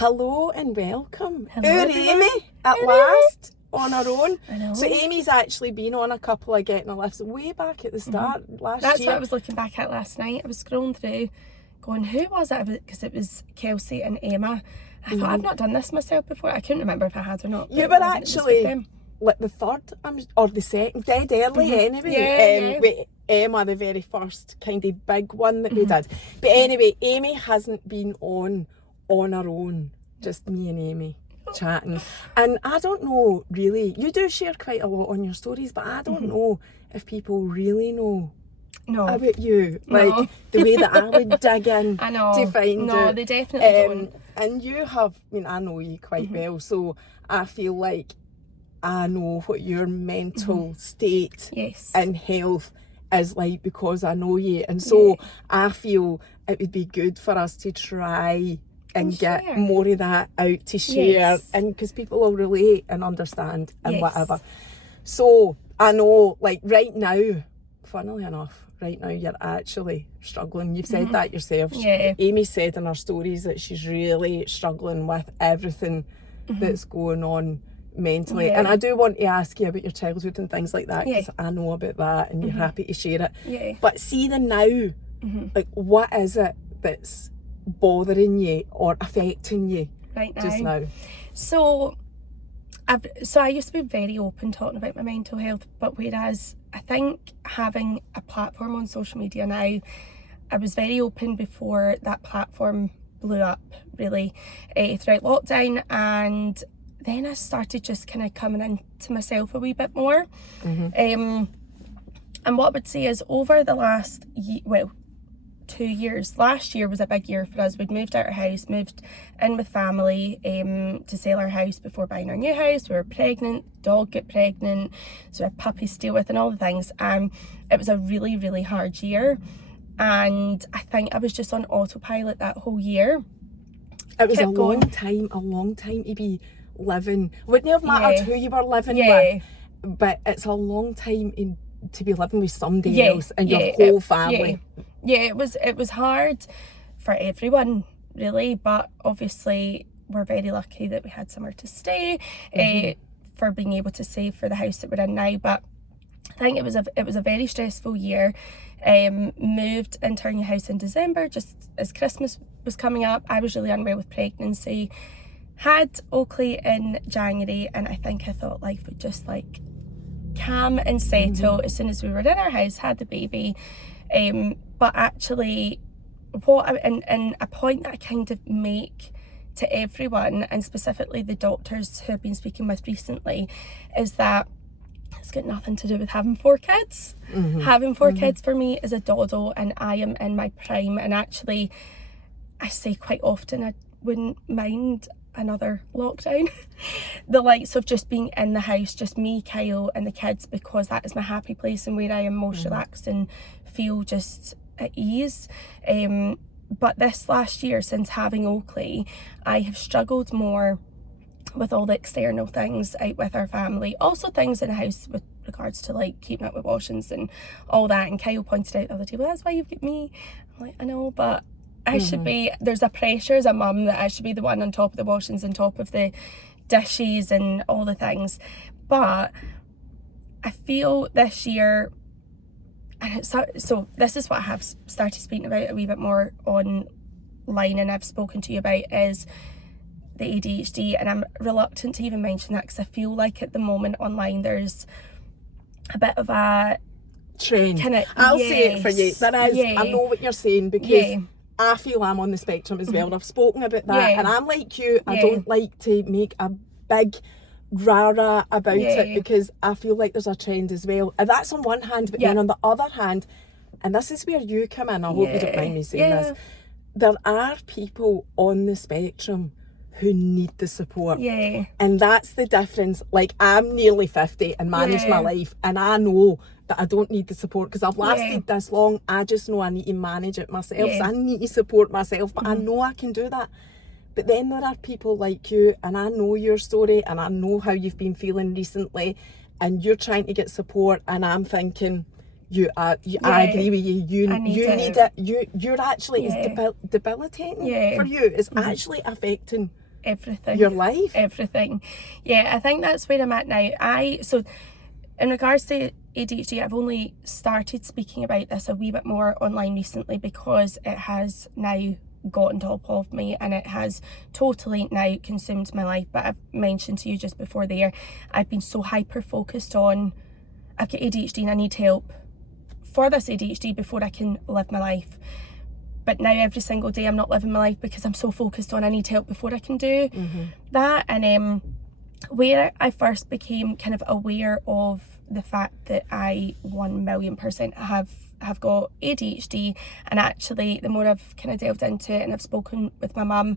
Hello and welcome. Hello, Our everyone. Aimee at last on her own. I know. So Aimee's actually been on a couple of getting a lifts way back at the start last That's year. what I was looking back at last night. I was scrolling through going, who was it? Because it was Kelsey and Aimee. I thought, I've not done this myself before. I couldn't remember if I had or not. You but were it wasn't. It was with actually them. like the third or the second, dead early anyway. Yeah. With Emma, the very first kind of big one that we did. But anyway, Aimee hasn't been on her own. Just me and Aimee chatting. And I don't know really, you do share quite a lot on your stories, but I don't know if people really know about you. No. Like the way that I would dig in I know. to find No, out. they definitely don't. And you have, I mean, I know you quite well, so I feel like I know what your mental state Yes. and health is like because I know you. And so I feel it would be good for us to try and get share. more of that out to share, Yes. and because people will relate and understand and Yes. whatever. So I know, like right now, funnily enough, right now you're actually struggling. You've said that yourself. Yeah. Aimee said in her stories that she's really struggling with everything that's going on mentally. Yeah. And I do want to ask you about your childhood and things like that, because Yeah. I know about that and you're happy to share it. Yeah. But see the now, like what is it that's bothering you or affecting you Right now. just now? So I used to be very open talking about my mental health, but whereas I think having a platform on social media now, I was very open before that platform blew up really throughout lockdown, and then I started just kind of coming into myself a wee bit more. And what I would say is over the last 2 years, last year was a big year for us. We'd moved out our house, moved in with family to sell our house before buying our new house. We were pregnant, dog got pregnant, so we had puppies to deal with and all the things. It was a really, really hard year, and I think I was just on autopilot that whole year. It was Kept a going. long time to be living. Wouldn't have mattered Yeah. who you were living Yeah. with, but it's a long time to be living with somebody Yeah, else and yeah, your whole family. Yeah, it was hard for everyone really, but obviously we're very lucky that we had somewhere to stay for being able to save for the house that we're in now. But I think it was a very stressful year. Moved into our new house in December just as Christmas was coming up. I was really unwell with pregnancy, had Oakley in January, and I think I thought life would just like calm and settle as soon as we were in our house, had the baby. But actually, and a point that I kind of make to everyone, and specifically the doctors who I've been speaking with recently, is that it's got nothing to do with having 4 kids. Having 4 kids for me is a doddle, and I am in my prime. And actually, I say quite often I wouldn't mind another lockdown. The likes of just being in the house, just me, Kyle and the kids, because that is my happy place and where I am most relaxed and feel just at ease. But this last year, since having Oakley, I have struggled more with all the external things out with our family, also things in the house with regards to like keeping up with washings and all that. And Kyle pointed out the other day, well, that's why you've got me. I'm like, I know, but I should be, there's a pressure as a mum that I should be the one on top of the washings, on top of the dishes and all the things. But I feel this year, and it's so this is what I have started speaking about a wee bit more online, and I've spoken to you about, is the ADHD. And I'm reluctant to even mention that because I feel like at the moment online there's a bit of a trend. Kinda, I'll say it for you. There is. Yeah. I know what you're saying, because I feel I'm on the spectrum as well, and I've spoken about that. And I'm like you. I don't like to make a big rah-rah about it, because I feel like there's a trend as well. And that's on one hand, but then on the other hand, and this is where you come in, I hope you don't mind me saying this, there are people on the spectrum who need the support. And that's the difference. Like, I'm nearly 50 and manage my life, and I know that I don't need the support because I've lasted this long. I just know I need to manage it myself. So I need to support myself, but I know I can do that. But then there are people like you, and I know your story, and I know how you've been feeling recently, and you're trying to get support, and I'm thinking, I agree with you. You need it. You're actually, it's debilitating for you. It's actually affecting everything. Your life. Everything. Yeah, I think that's where I'm at now. So in regards to ADHD, I've only started speaking about this a wee bit more online recently because it has now got on top of me and it has totally now consumed my life. But I've mentioned to you just before there, I've been so hyper focused on, I've got ADHD and I need help for this ADHD before I can live my life. But now every single day I'm not living my life because I'm so focused on I need help before I can do that. And where I first became kind of aware of the fact that I 1,000,000% have got ADHD, and actually the more I've kind of delved into it and I've spoken with my mum,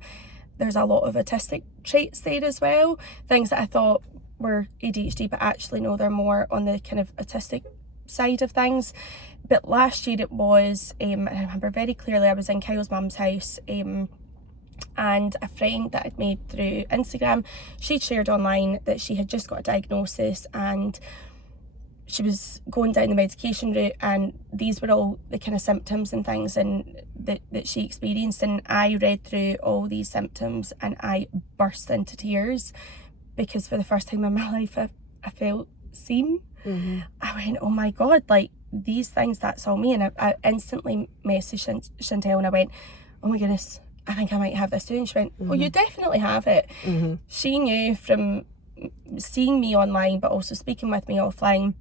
there's a lot of autistic traits there as well, things that I thought were ADHD but actually no, they're more on the kind of autistic side of things. But last year it was, I remember very clearly, I was in Kyle's mum's house, and a friend that I'd made through Instagram, she shared online that she had just got a diagnosis and she was going down the medication route, and these were all the kind of symptoms and things and that she experienced. And I read through all these symptoms and I burst into tears because for the first time in my life I felt seen. I went, oh my God, like these things, that's all me. And I instantly messaged Chantel and I went, oh my goodness, I think I might have this too. And she went, oh, you definitely have it. She knew from seeing me online but also speaking with me offline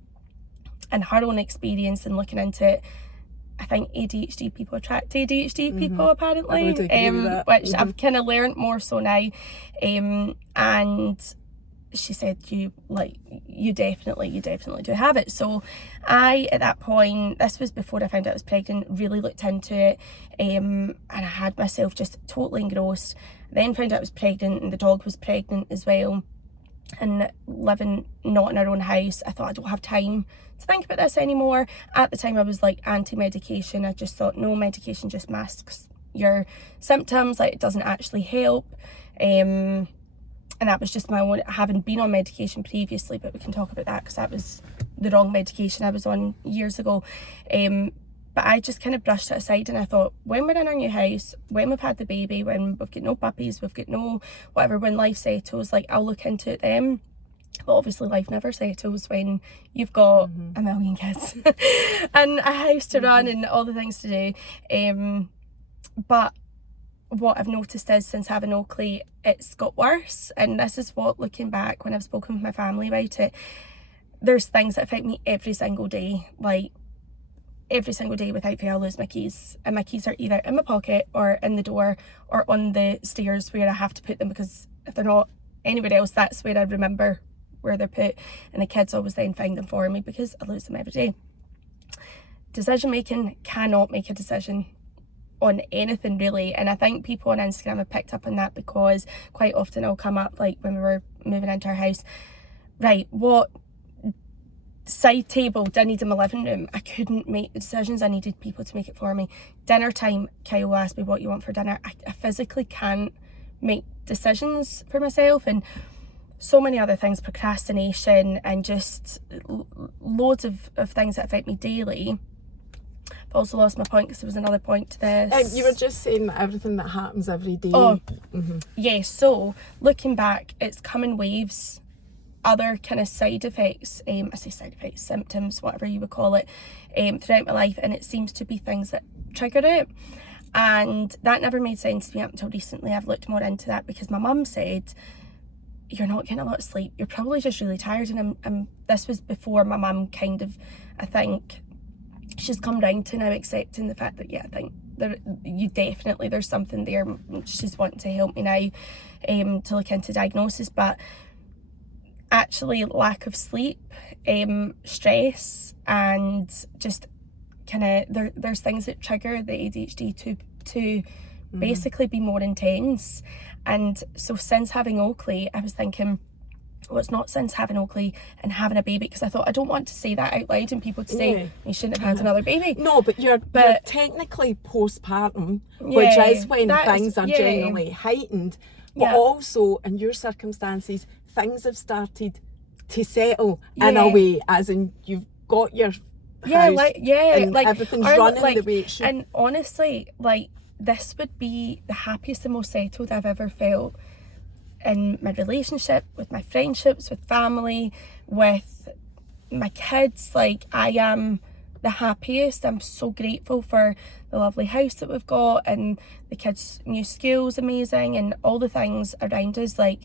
and her own experience and looking into it. I think ADHD people attract ADHD people apparently, which I've kind of learned more so now. And she said, you definitely do have it. So I, at that point, this was before I found out I was pregnant, really looked into it, and I had myself just totally engrossed. Then found out I was pregnant and the dog was pregnant as well, and living not in our own house, I thought I don't have time to think about this anymore. At the time I was like anti-medication. I just thought, no, medication just masks your symptoms, like it doesn't actually help. And that was just my own, having been on medication previously, but we can talk about that because that was the wrong medication I was on years ago. But I just kind of brushed it aside and I thought, when we're in our new house, when we've had the baby, when we've got no puppies, we've got no whatever, when life settles, like I'll look into it then. But obviously life never settles when you've got a million kids and a house to run and all the things to do. But what I've noticed is since having Oakley, it's got worse. And this is what, looking back when I've spoken with my family about it, there's things that affect me every single day. Like every single day without fail, I lose my keys. And my keys are either in my pocket or in the door or on the stairs where I have to put them, because if they're not anywhere else, that's where I remember where they're put. And the kids always then find them for me because I lose them every day. Decision making, cannot make a decision on anything really. And I think people on Instagram have picked up on that because quite often I'll come up, like when we were moving into our house, right, what side table do I need in my living room? I couldn't make the decisions, I needed people to make it for me. Dinner time, Kyle will ask me what you want for dinner. I physically can't make decisions for myself, and so many other things, procrastination and just loads of things that affect me daily. I've also lost my point because there was another point to this. You were just saying that everything that happens every day. Oh, yeah, so looking back, it's come in waves. Other kind of side effects, I say side effects, symptoms, whatever you would call it, throughout my life, and it seems to be things that trigger it. And that never made sense to me up until recently. I've looked more into that because my mum said, you're not getting a lot of sleep, you're probably just really tired. And this was before my mum kind of, I think, she's come round to now accepting the fact that, yeah, I think there's something there. She's wanting to help me now to look into diagnosis. But actually lack of sleep, stress, and just kind of there's things that trigger the ADHD to basically be more intense. And so since having Oakley, I was thinking, well, it's not since having Oakley and having a baby, because I thought I don't want to say that out loud and people to say you shouldn't have had another baby. No, but you're technically postpartum, which is when things are generally heightened. But also in your circumstances, things have started to settle in a way, as in you've got your house, and everything's running the way it should. And honestly, like, this would be the happiest and most settled I've ever felt in my relationship, with my friendships, with family, with my kids. Like, I am the happiest. I'm so grateful for the lovely house that we've got, and the kids' new school's amazing, and all the things around us. Like,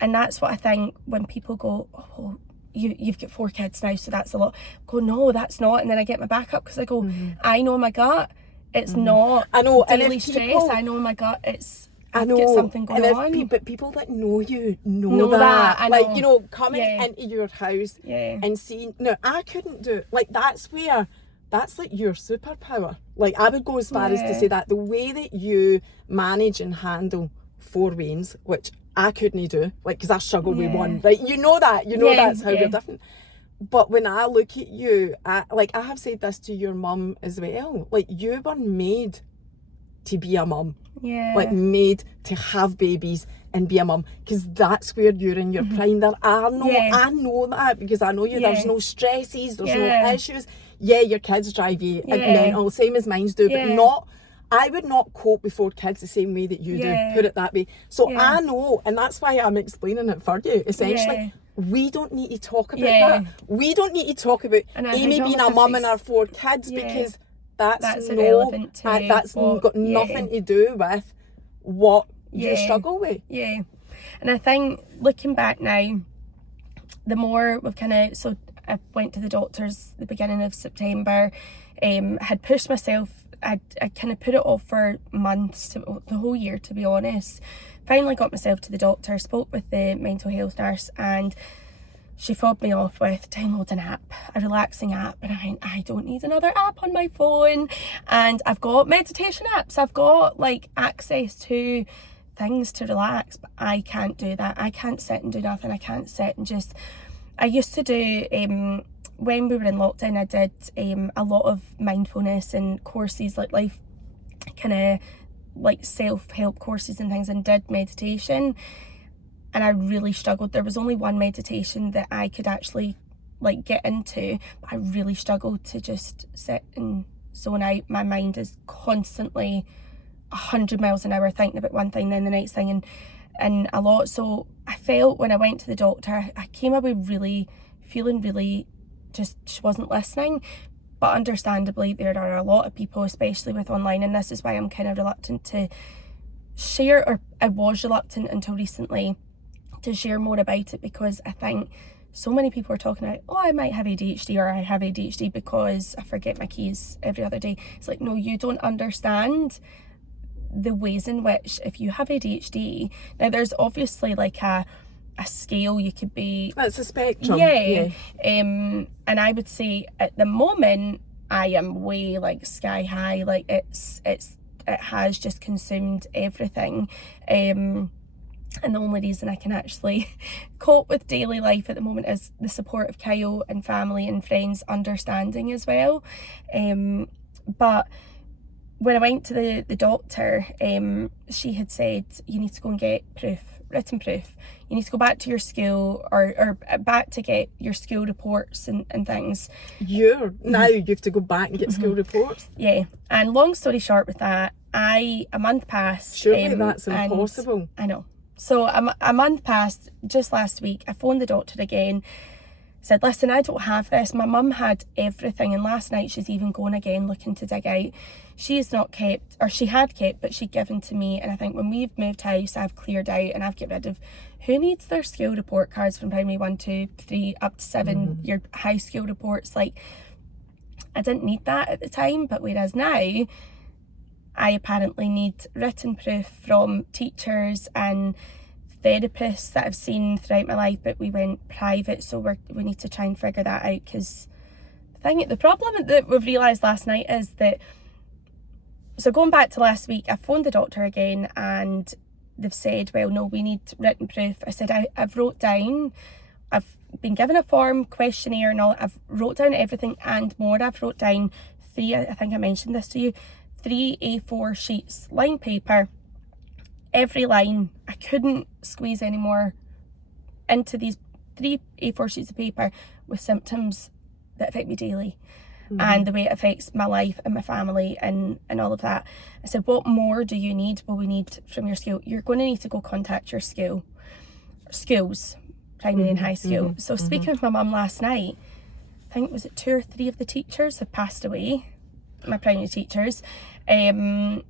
and that's what I think when people go, oh, you've got 4 kids now, so that's a lot. I go, no, that's not. And then I get my back up, because I go, I know my gut. It's not daily stress. I know my gut. I've got something going on. But people that know you know that. I know. Like, you know, coming into your house and seeing... No, I couldn't do it. Like, that's like your superpower. Like, I would go as far as to say that the way that you manage and handle 4 weans, which I couldn't do, like, because I struggle with 1, right? You know that. You know that's how we're different. But when I look at you, I have said this to your mum as well, like, you were made to be a mum. Yeah. Like, made to have babies and be a mum, because that's where you're in your prime. There are no, I know that, because I know you. There's no stresses, there's no issues. Yeah, your kids drive you mental, same as mine do, but not. I would not cope with 4 kids the same way that you do. Put it that way. So I know, and that's why I'm explaining it for you. Essentially, we don't need to talk about that. We don't need to talk about Aimee being a mum and her 4 kids, because that's irrelevant to that's got nothing to do with what you struggle with. Yeah. And I think, looking back now, the more we've so I went to the doctors the beginning of September, had pushed myself. I kind of put it off for months, the whole year, to be honest. Finally got myself to the doctor, spoke with the mental health nurse, and she fobbed me off with download an app, a relaxing app. And I went, I don't need another app on my phone. And I've got meditation apps. I've got like access to things to relax, but I can't do that. I can't sit and do nothing. I can't sit and just... I used to do... when we were in lockdown, I did a lot of mindfulness and courses, like life kind of like self-help courses and things, and did meditation, and I really struggled. There was only one meditation that I could actually like get into, but I really struggled to just sit and zone out. My mind is constantly 100 miles an hour thinking about one thing, then the next thing, and a lot. So I felt when I went to the doctor, I came away feeling really just, she wasn't listening. But understandably, there are a lot of people, especially with online, and this is why I'm kind of reluctant to share, or I was reluctant until recently to share more about it, because I think so many people are talking about, oh, I might have ADHD, or I have ADHD because I forget my keys every other day. It's like, no, you don't understand the ways in which, if you have ADHD, now there's obviously like a scale you could be... That's a spectrum. Yeah. And I would say at the moment, I am way like sky high. Like it has just consumed everything. And the only reason I can actually cope with daily life at the moment is the support of Kyle and family and friends understanding as well. But when I went to the doctor, she had said, you need to go and get written proof. You need to go back to your school, or back to get your school reports and things. Now you have to go back and get school reports? Yeah. And long story short with that, a month passed. Surely that's impossible. I know. So a month passed. Just last week, I phoned the doctor again, said, listen, I don't have this. My mum had everything, and last night she's even going again looking to dig out. She's not kept, or she had kept, but she'd given to me. And I think when we've moved house, I've cleared out and I've got rid of... Who needs their school report cards from primary 1, 2, 3 up to 7, your high school reports? Like, I didn't need that at the time, but whereas now, I apparently need written proof from teachers and therapists that I've seen throughout my life, but we went private, so we need to try and figure that out, because the problem that we've realised last night is that, so going back to last week, I phoned the doctor again and they've said, well, no, we need written proof. I said, I've wrote down, I've been given a form, questionnaire and all, I've wrote down everything and more. I've wrote down 3, I think I mentioned this to you, 3 A4 sheets, lined paper, every line. I couldn't squeeze any more into these 3 A4 sheets of paper with symptoms that affect me daily. and the way it affects my life and my family and all of that. I said, what more do you need? Well, we need from your school. You're going to need to go contact your schools, primary and high school. So speaking with my mum last night, I think was it 2 or 3 of the teachers have passed away, my primary teachers. It's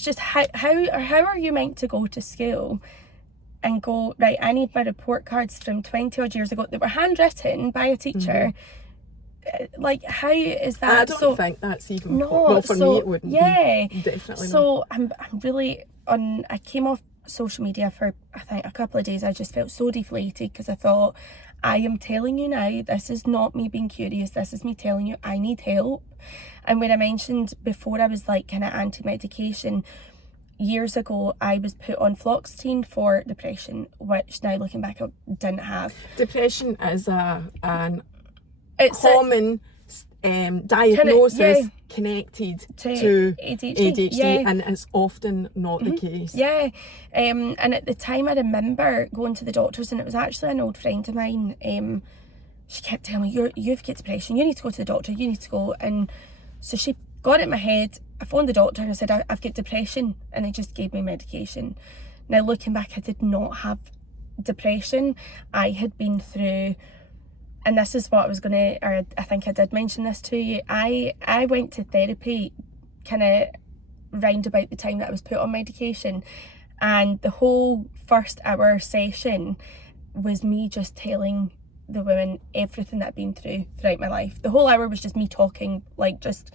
just how are you meant to go to school and go, right, I need my report cards from 20 odd years ago that were handwritten by a teacher. Like, how is that? I don't think that's even no. Well, for me it wouldn't. Yeah, be. Definitely so not. I'm really on. I came off social media for I think a couple of days. I just felt so deflated because I thought, I am telling you now, this is not me being curious, this is me telling you I need help. And when I mentioned before I was like kind of anti-medication, years ago I was put on fluoxetine for depression, which now looking back I didn't have. Depression is it's common diagnosis connected to ADHD, and it's often not the case. Yeah, and at the time I remember going to the doctors, and it was actually an old friend of mine. She kept telling me, you've got depression, you need to go to the doctor, you need to go. And so she got it in my head. I phoned the doctor and I said, I've got depression, and they just gave me medication. Now looking back, I did not have depression. I had been through, and this is what I was going to, or I think I did mention this to you, I went to therapy kind of round about the time that I was put on medication, and the whole first hour session was me just telling the women everything that I'd been through throughout my life. The whole hour was just me talking, like just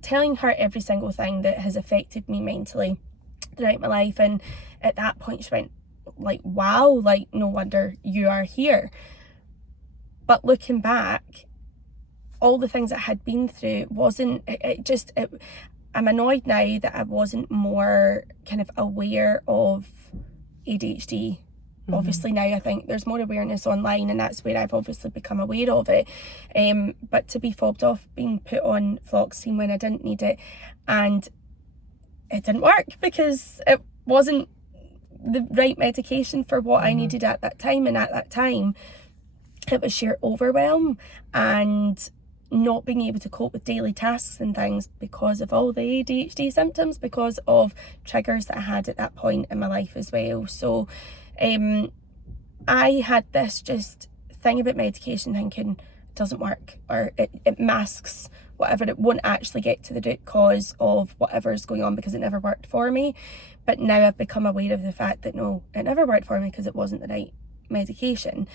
telling her every single thing that has affected me mentally throughout my life. And at that point she went like, wow, like no wonder you are here. But looking back, all the things I had been through I'm annoyed now that I wasn't more kind of aware of ADHD. Obviously now I think there's more awareness online, and that's where I've obviously become aware of it. But to be fobbed off being put on fluoxetine when I didn't need it, and it didn't work because it wasn't the right medication for what I needed at that time. And at that time it was sheer overwhelm and not being able to cope with daily tasks and things because of all the ADHD symptoms, because of triggers that I had at that point in my life as well. So I had this just thing about medication thinking it doesn't work, or it masks whatever, it won't actually get to the root cause of whatever's going on because it never worked for me. But now I've become aware of the fact that no, it never worked for me because it wasn't the right medication.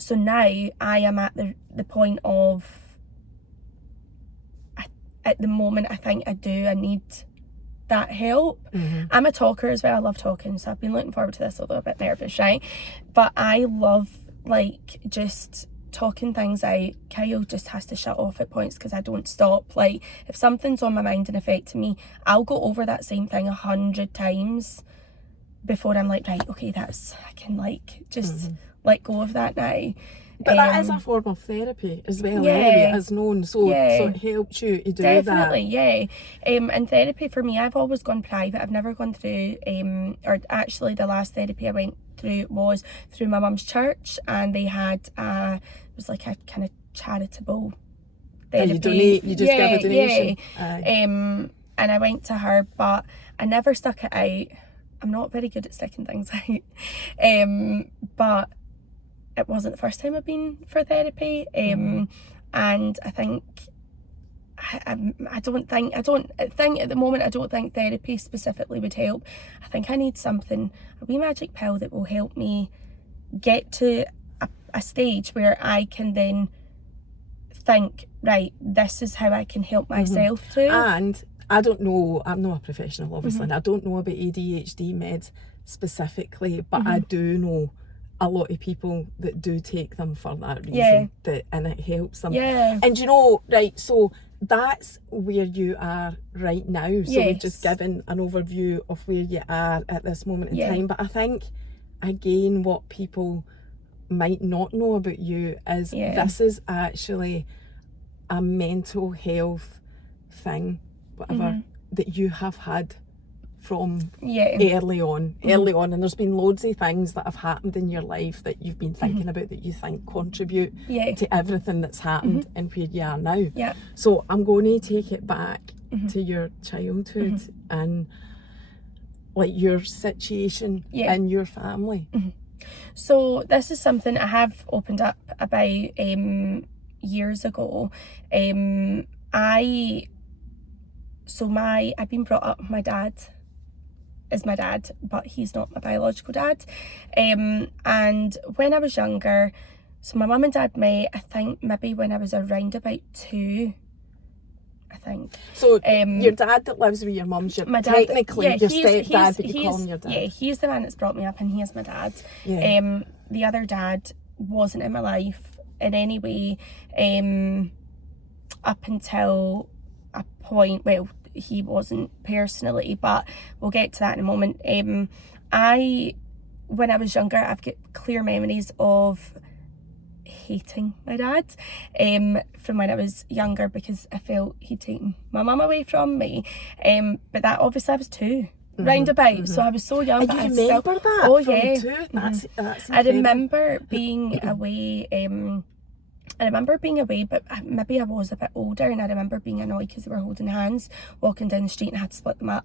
So now I am at the point of, at the moment I think I need that help. I'm a talker as well, I love talking, so I've been looking forward to this, although a bit nervous, right? But I love like just talking things out. Kyle just has to shut off at points because I don't stop. Like if something's on my mind and affecting me, I'll go over that same thing 100 times before I'm like, right, okay, I can like just let go of that now. But that is a form of therapy as well, anyway, as known. So it helps you to do that. Definitely, yeah. And therapy for me, I've always gone private. I've never gone through, or actually the last therapy I went through was through my mum's church, and they had, it was like a kind of charitable therapy. You donate, you just give a donation. Yeah. And I went to her, but I never stuck it out. I'm not very good at sticking things out. But it wasn't the first time I've been for therapy, and I think I think at the moment I don't think therapy specifically would help. I think I need something, a wee magic pill that will help me get to a stage where I can then think, right, this is how I can help myself too. And I don't know, I'm not a professional obviously, and I don't know about ADHD meds specifically, but I do know a lot of people that do take them for that reason, and it helps them. And you know, right, so that's where you are right now. So we've just given an overview of where you are at this moment in time. But I think, again, what people might not know about you is this is actually a mental health thing, whatever, that you have had from early on, and there's been loads of things that have happened in your life that you've been thinking about that you think contribute to everything that's happened and where you are now. So I'm going to take it back to your childhood and like your situation in your family. So this is something I have opened up about years ago. I've been brought up, my dad is my dad, but he's not my biological dad. And when I was younger, so my mum and dad met, I think maybe when I was around about 2, I think. So your dad that lives with your mum's your your stepdad, but you call him your dad. Yeah, he's the man that's brought me up and he is my dad. The other dad wasn't in my life in any way up until a point, well, he wasn't personally, but we'll get to that in a moment. When I was younger, I've got clear memories of hating my dad from when I was younger because I felt he'd taken my mum away from me. But that obviously I was 2. Roundabout, so I was so young. And you remember that? Oh from yeah. 2? That's I remember being away. But maybe I was a bit older, and I remember being annoyed because they were holding hands, walking down the street, and I had to split them up.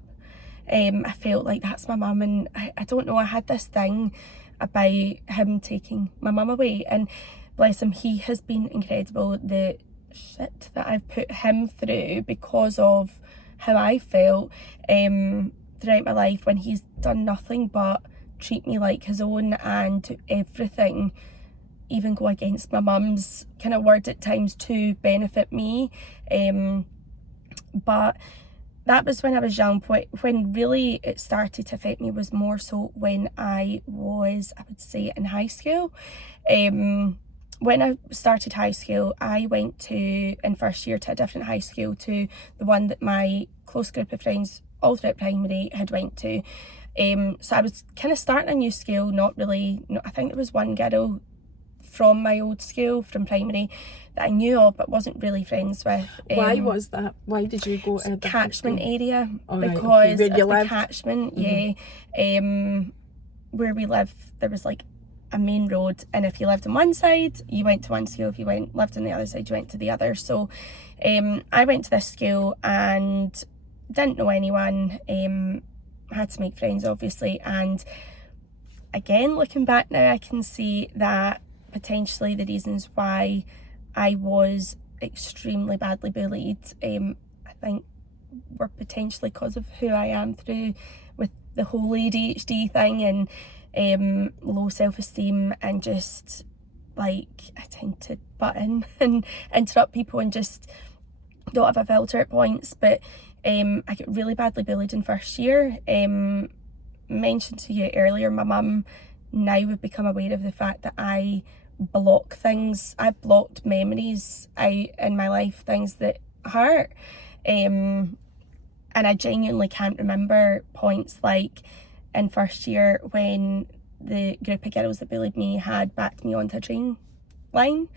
I felt like that's my mum, and I don't know, I had this thing about him taking my mum away, and bless him, he has been incredible. The shit that I've put him through because of how I felt throughout my life, when he's done nothing but treat me like his own and do everything, even go against my mum's kind of word at times to benefit me. But that was when I was young. When really it started to affect me was more so when I was, I would say, in high school. When I started high school, I went to, in first year, to a different high school to the one that my close group of friends all throughout primary had went to. So I was kind of starting a new school, I think there was one girl from my old school, from primary, that I knew of but wasn't really friends with. Why was that? Why did you go to a catchment school? Area? Right, because okay. of the catchment, where we live, there was like a main road, and if you lived on one side, you went to one school. If you lived on the other side, you went to the other. So I went to this school and didn't know anyone. Had to make friends, obviously, and again, looking back now, I can see that potentially the reasons why I was extremely badly bullied, I think, were potentially because of who I am through with the whole ADHD thing, and low self-esteem, and just like I tend to butt in and interrupt people and just don't have a filter at points. But I get really badly bullied in first year. Mentioned to you earlier, my mum now would become aware of the fact that I block things. I've blocked memories out in my life, things that hurt, and I genuinely can't remember points like in first year when the group of girls that bullied me had backed me onto a train line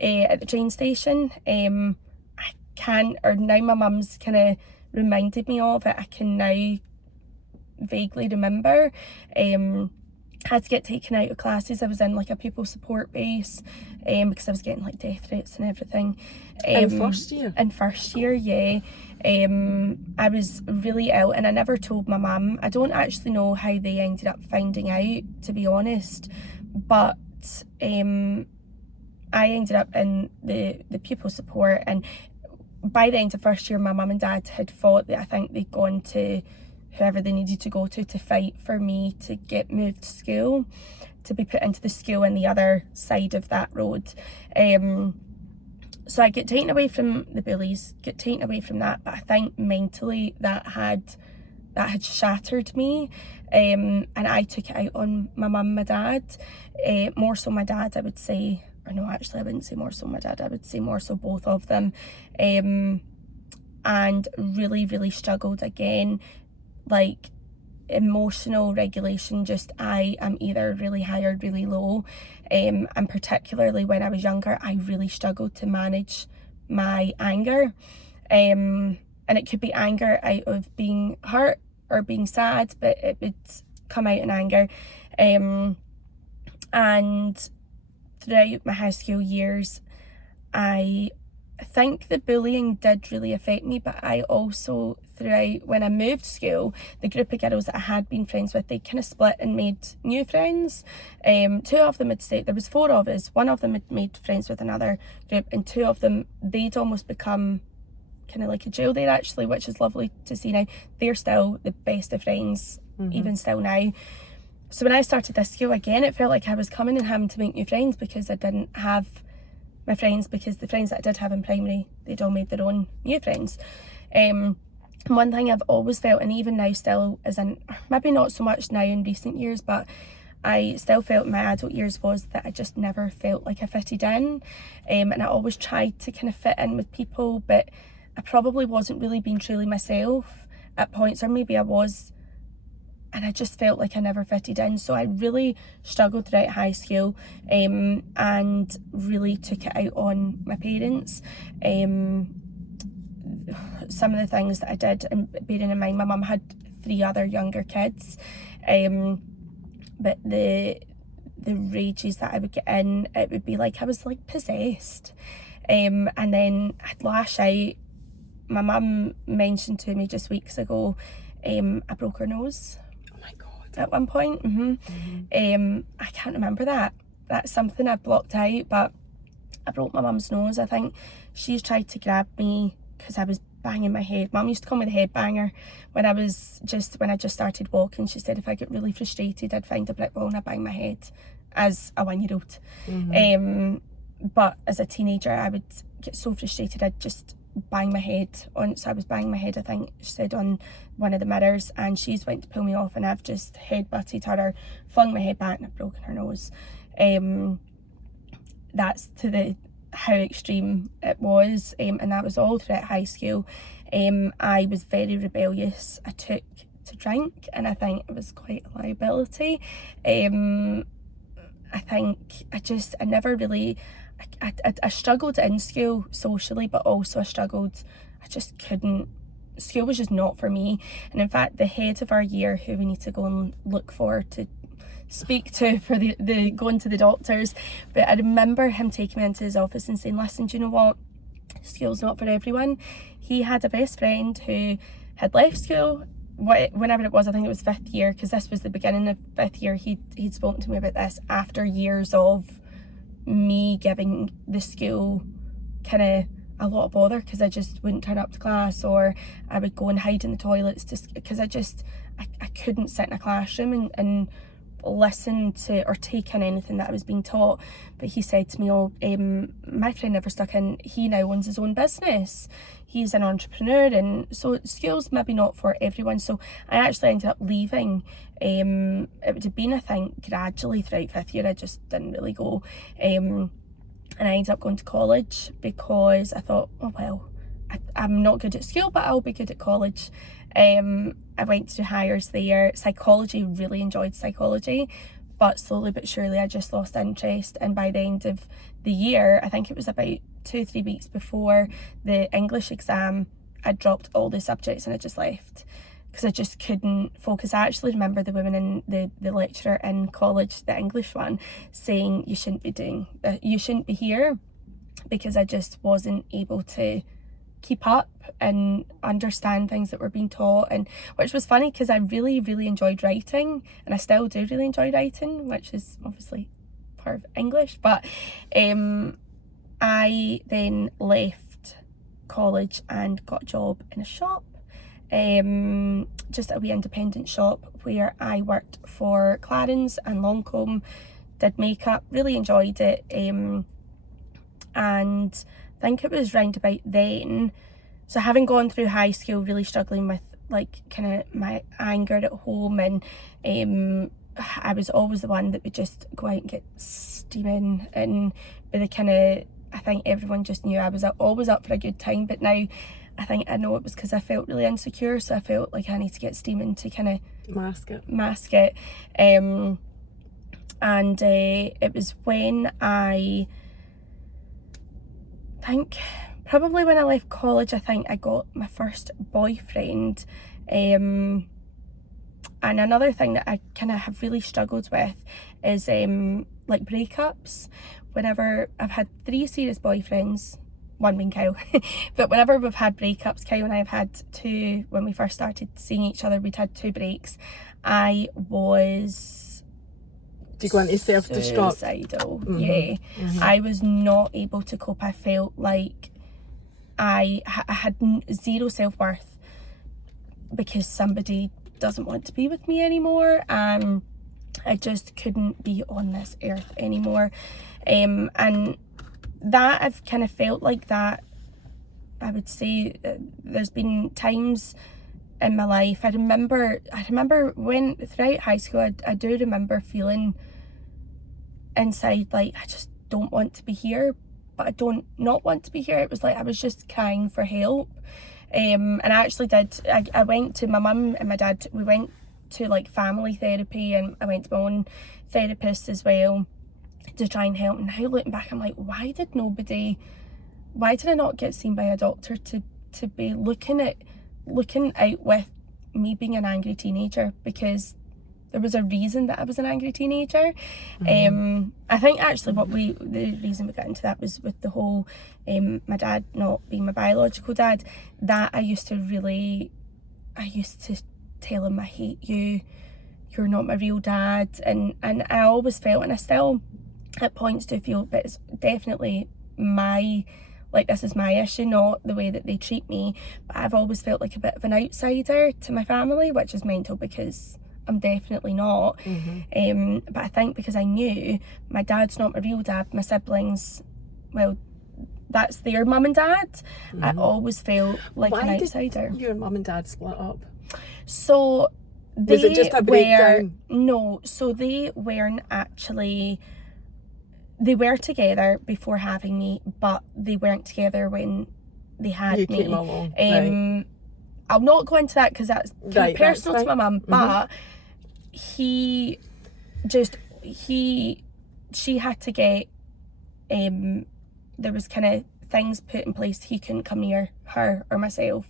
at the train station. I can't, or now my mum's kind of reminded me of it, I can now vaguely remember. Had to get taken out of classes. I was in like a pupil support base because I was getting like death threats and everything. In first year? In first year, yeah. I was really ill and I never told my mum. I don't actually know how they ended up finding out, to be honest, but I ended up in the pupil support, and by the end of first year my mum and dad had fought. That I think they'd gone to whoever they needed to go to fight for me to get moved to school, to be put into the school on the other side of that road. So I get taken away from the bullies, get taken away from that, but I think mentally that had shattered me, and I took it out on my mum, my dad, more so my dad, I would say, or no, actually I wouldn't say more so my dad, I would say more so both of them, and really, really struggled again. Like emotional regulation, just I am either really high or really low, and particularly when I was younger I really struggled to manage my anger, and it could be anger out of being hurt or being sad, but it would come out in anger. And throughout my high school years, I think the bullying did really affect me, but I also, throughout, when I moved school, the group of girls that I had been friends with, they kind of split and made new friends. Two of them had stayed, there was 4 of us, one of them had made friends with another group, and 2 of them, they'd almost become kind of like a duo there actually, which is lovely to see now. They're still the best of friends, even still now. So when I started this school again, it felt like I was coming and having to make new friends because I didn't have my friends, because the friends that I did have in primary, they'd all made their own new friends. And one thing I've always felt, and even now still, is maybe not so much now in recent years, but I still felt in my adult years, was that I just never felt like I fitted in. And I always tried to kind of fit in with people, but I probably wasn't really being truly myself at points, or maybe I was, and I just felt like I never fitted in. So I really struggled throughout high school, and really took it out on my parents. Some of the things that I did, and bearing in mind my mum had 3 other younger kids, but the rages that I would get in, it would be like I was like possessed. And then I'd lash out. My mum mentioned to me just weeks ago, I broke her nose. Oh my God. At one point. I can't remember that. That's something I've blocked out, but I broke my mum's nose. I think she's tried to grab me because I was banging my head. Mum used to call me the head banger when I just started walking. She said if I get really frustrated, I'd find a brick wall and I'd bang my head as a 1-year-old. But as a teenager, I would get so frustrated, I'd just bang my head on. So I was banging my head, I think she said, on one of the mirrors, and she's went to pull me off, and I've just head-butted her, flung my head back, and I've broken her nose. That's to how extreme it was, and that was all throughout high school. I was very rebellious. I took to drink, and I think it was quite a liability. I think I never really, I struggled in school socially, but also I just couldn't, school was just not for me. And in fact, the head of our year, who we need to go and look for to speak to for the going to the doctors, but I remember him taking me into his office and saying, listen, do you know what, school's not for everyone. He had a best friend who had left school whenever it was, I think it was 5th year, because this was the beginning of 5th year. He'd spoken to me about this after years of me giving the school kind of a lot of bother, because I just wouldn't turn up to class, or I would go and hide in the toilets because I couldn't sit in a classroom and listen to or take in anything that I was being taught. But he said to me, my friend never stuck in, he now owns his own business, he's an entrepreneur, and so school's maybe not for everyone. So I actually ended up leaving. It would have been, I think, gradually throughout 5th year. I just didn't really go, and I ended up going to college because I thought, oh well, I'm not good at school, but I'll be good at college. I went to hires there. Psychology, really enjoyed psychology, but slowly but surely I just lost interest. And by the end of the year, I think it was about 2-3 weeks before the English exam, I dropped all the subjects and I just left because I just couldn't focus. I actually remember the woman in the lecturer in college, the English one, saying you shouldn't be here, because I just wasn't able to keep up and understand things that were being taught, and which was funny because I really, really enjoyed writing, and I still do really enjoy writing, which is obviously part of English. But I then left college and got a job in a shop, just a wee independent shop where I worked for Clarins and Lancome, did makeup, really enjoyed it, and I think it was round about then, so having gone through high school really struggling with like kind of my anger at home, and I was always the one that would just go out and get steaming and be the kind of, I think everyone just knew I was always up for a good time. But now I think I know it was because I felt really insecure, so I felt like I need to get steaming to kind of mask it. And it was when I think probably when I left college, I think I got my first boyfriend, and another thing that I kind of have really struggled with is like breakups. Whenever I've had 3 serious boyfriends, one being Kyle, but whenever we've had breakups, Kyle and I have had 2, when we first started seeing each other, we'd had 2 breaks. I was... Do you go into self-destruct? Suicidal, yeah. I was not able to cope. I felt like I had 0 self-worth because somebody doesn't want to be with me anymore. I just couldn't be on this earth anymore. And that, I've kind of felt like that. I would say there's been times in my life, I remember when throughout high school, I do remember feeling inside like I just don't want to be here, but I don't not want to be here. It was like I was just crying for help. And I actually did, I went to my mum and my dad, we went to like family therapy, and I went to my own therapist as well to try and help. And now looking back, I'm like, why did I not get seen by a doctor to be looking out with me being an angry teenager? Because there was a reason that I was an angry teenager. I think actually the reason we got into that was with the whole my dad not being my biological dad, that I used to tell him, I hate you, you're not my real dad, and I always felt, and I still at points do feel, but it's definitely this is my issue, not the way that they treat me. But I've always felt like a bit of an outsider to my family, which is mental because I'm definitely not. But I think because I knew my dad's not my real dad, my siblings, well, that's their mum and dad, I always felt like an outsider. Did your mum and dad split up? So was it just a breakdown? No, so they weren't actually... They were together before having me, but they weren't together when they had me. Came along, right. I'll not go into that because that's personal to my mum, but she had to get, there was kind of things put in place. He couldn't come near her or myself.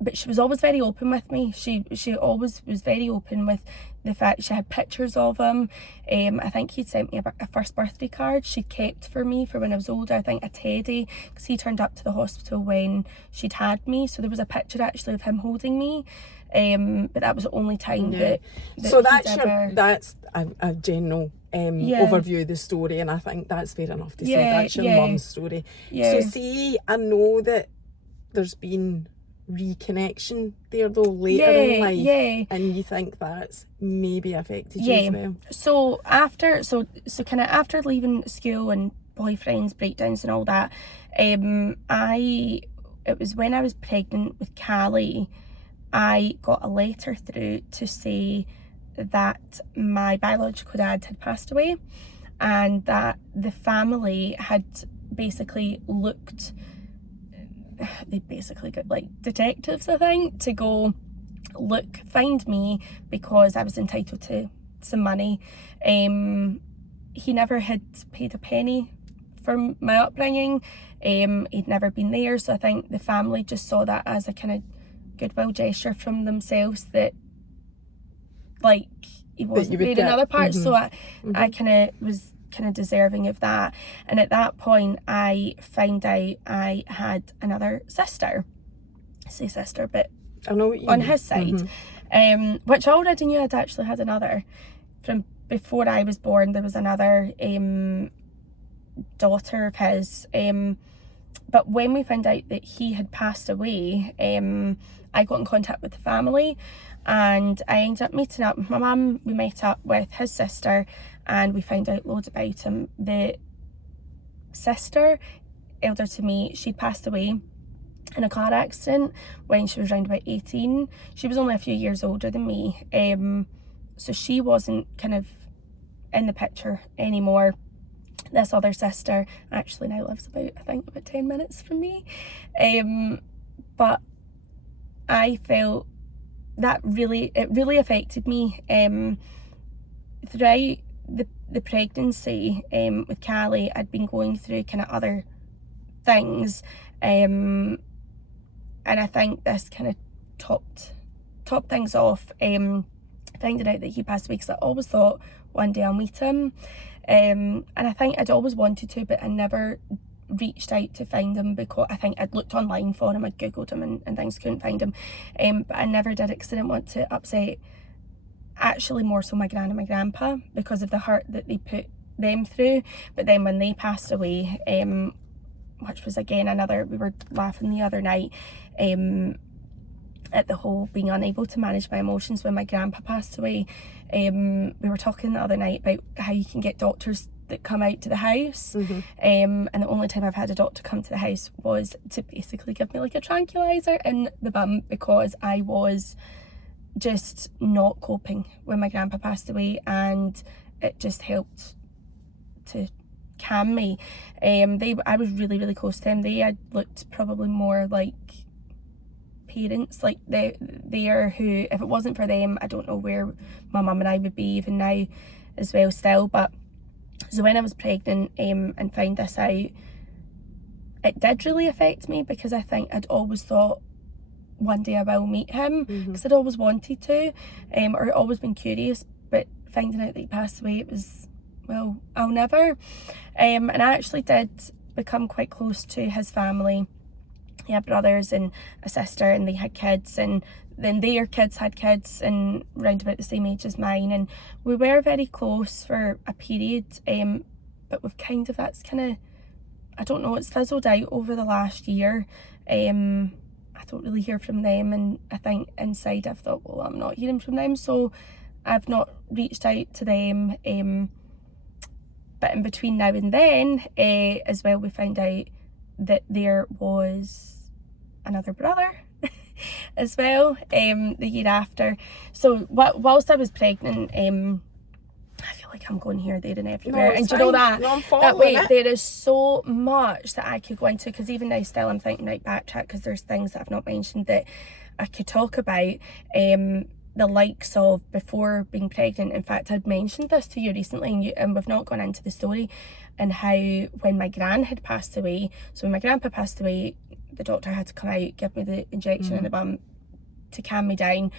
But she was always very open with me. She always was very open with the fact she had pictures of him. I think he'd sent me a first birthday card she'd kept for me for when I was older. I think a teddy, because he turned up to the hospital when she'd had me. So there was a picture actually of him holding me. But that was the only time that so that's a general overview of the story, and I think that's fair enough to say that's your mum's story. So see, I know that there's been reconnection there though later in life, and you think that's maybe affected you as well. So after kind of after leaving school and boyfriends, breakdowns and all that, it was when I was pregnant with Callie, I got a letter through to say that my biological dad had passed away, and that the family had basically they basically got like detectives, I think, to go find me because I was entitled to some money. He never had paid a penny for my upbringing. He'd never been there, so I think the family just saw that as a kind of goodwill gesture from themselves, that like he wasn't there in other parts. So I kind of was kind of deserving of that. And at that point I found out I had another sister. I say sister, but I know what you on mean. his side, which I already knew I'd actually had another from before I was born. There was another daughter of his, but when we found out that he had passed away, I got in contact with the family, and I ended up meeting up with my mum. We met up with his sister and we found out loads about him. The sister, elder to me, she'd passed away in a car accident when she was around about 18. She was only a few years older than me, so she wasn't kind of in the picture anymore. This other sister actually now lives about 10 minutes from me, but I felt that it really affected me throughout the pregnancy. With Callie, I'd been going through kind of other things, and I think this kind of topped top things off, finding out that he passed away, because I always thought one day I'll meet him, and I think I'd always wanted to, but I never reached out to find him, because I think I'd looked online for him, I'd googled him and things, couldn't find him, but I never did it because I didn't want to upset, actually more so my gran and my grandpa, because of the hurt that they put them through. But then when they passed away, which was again another, we were laughing the other night at the whole being unable to manage my emotions when my grandpa passed away. We were talking the other night about how you can get doctors that come out to the house, and the only time I've had a doctor come to the house was to basically give me like a tranquilizer in the bum, because I was just not coping when my grandpa passed away, and it just helped to calm me. I was really close to them. They had looked probably more like parents, like they are who, if it wasn't for them, I don't know where my mum and I would be even now as well still. But so when I was pregnant and found this out, it did really affect me, because I think I'd always thought one day I will meet him, because I'd always wanted to, or always been curious, but finding out that he passed away, it was, well, I'll never. And I actually did become quite close to his family. He had brothers and a sister, and they had kids, and then their kids had kids, and round about the same age as mine, and we were very close for a period, but we've that's kind of, I don't know, it's fizzled out over the last year. I don't really hear from them, and I think inside I've thought, well, I'm not hearing from them, so I've not reached out to them. But in between now and then, as well, we found out that there was another brother as well, the year after. So whilst I was pregnant, I feel like I'm going here, there and everywhere. And do you know that? That way, there is so much that I could go into, because even now still I'm thinking, right, backtrack, because there's things that I've not mentioned that I could talk about. The likes of before being pregnant. In fact, I'd mentioned this to you recently, and we've not gone into the story, and how when my gran had passed away, so when my grandpa passed away, the doctor had to come out, give me the injection in the bum to calm me down.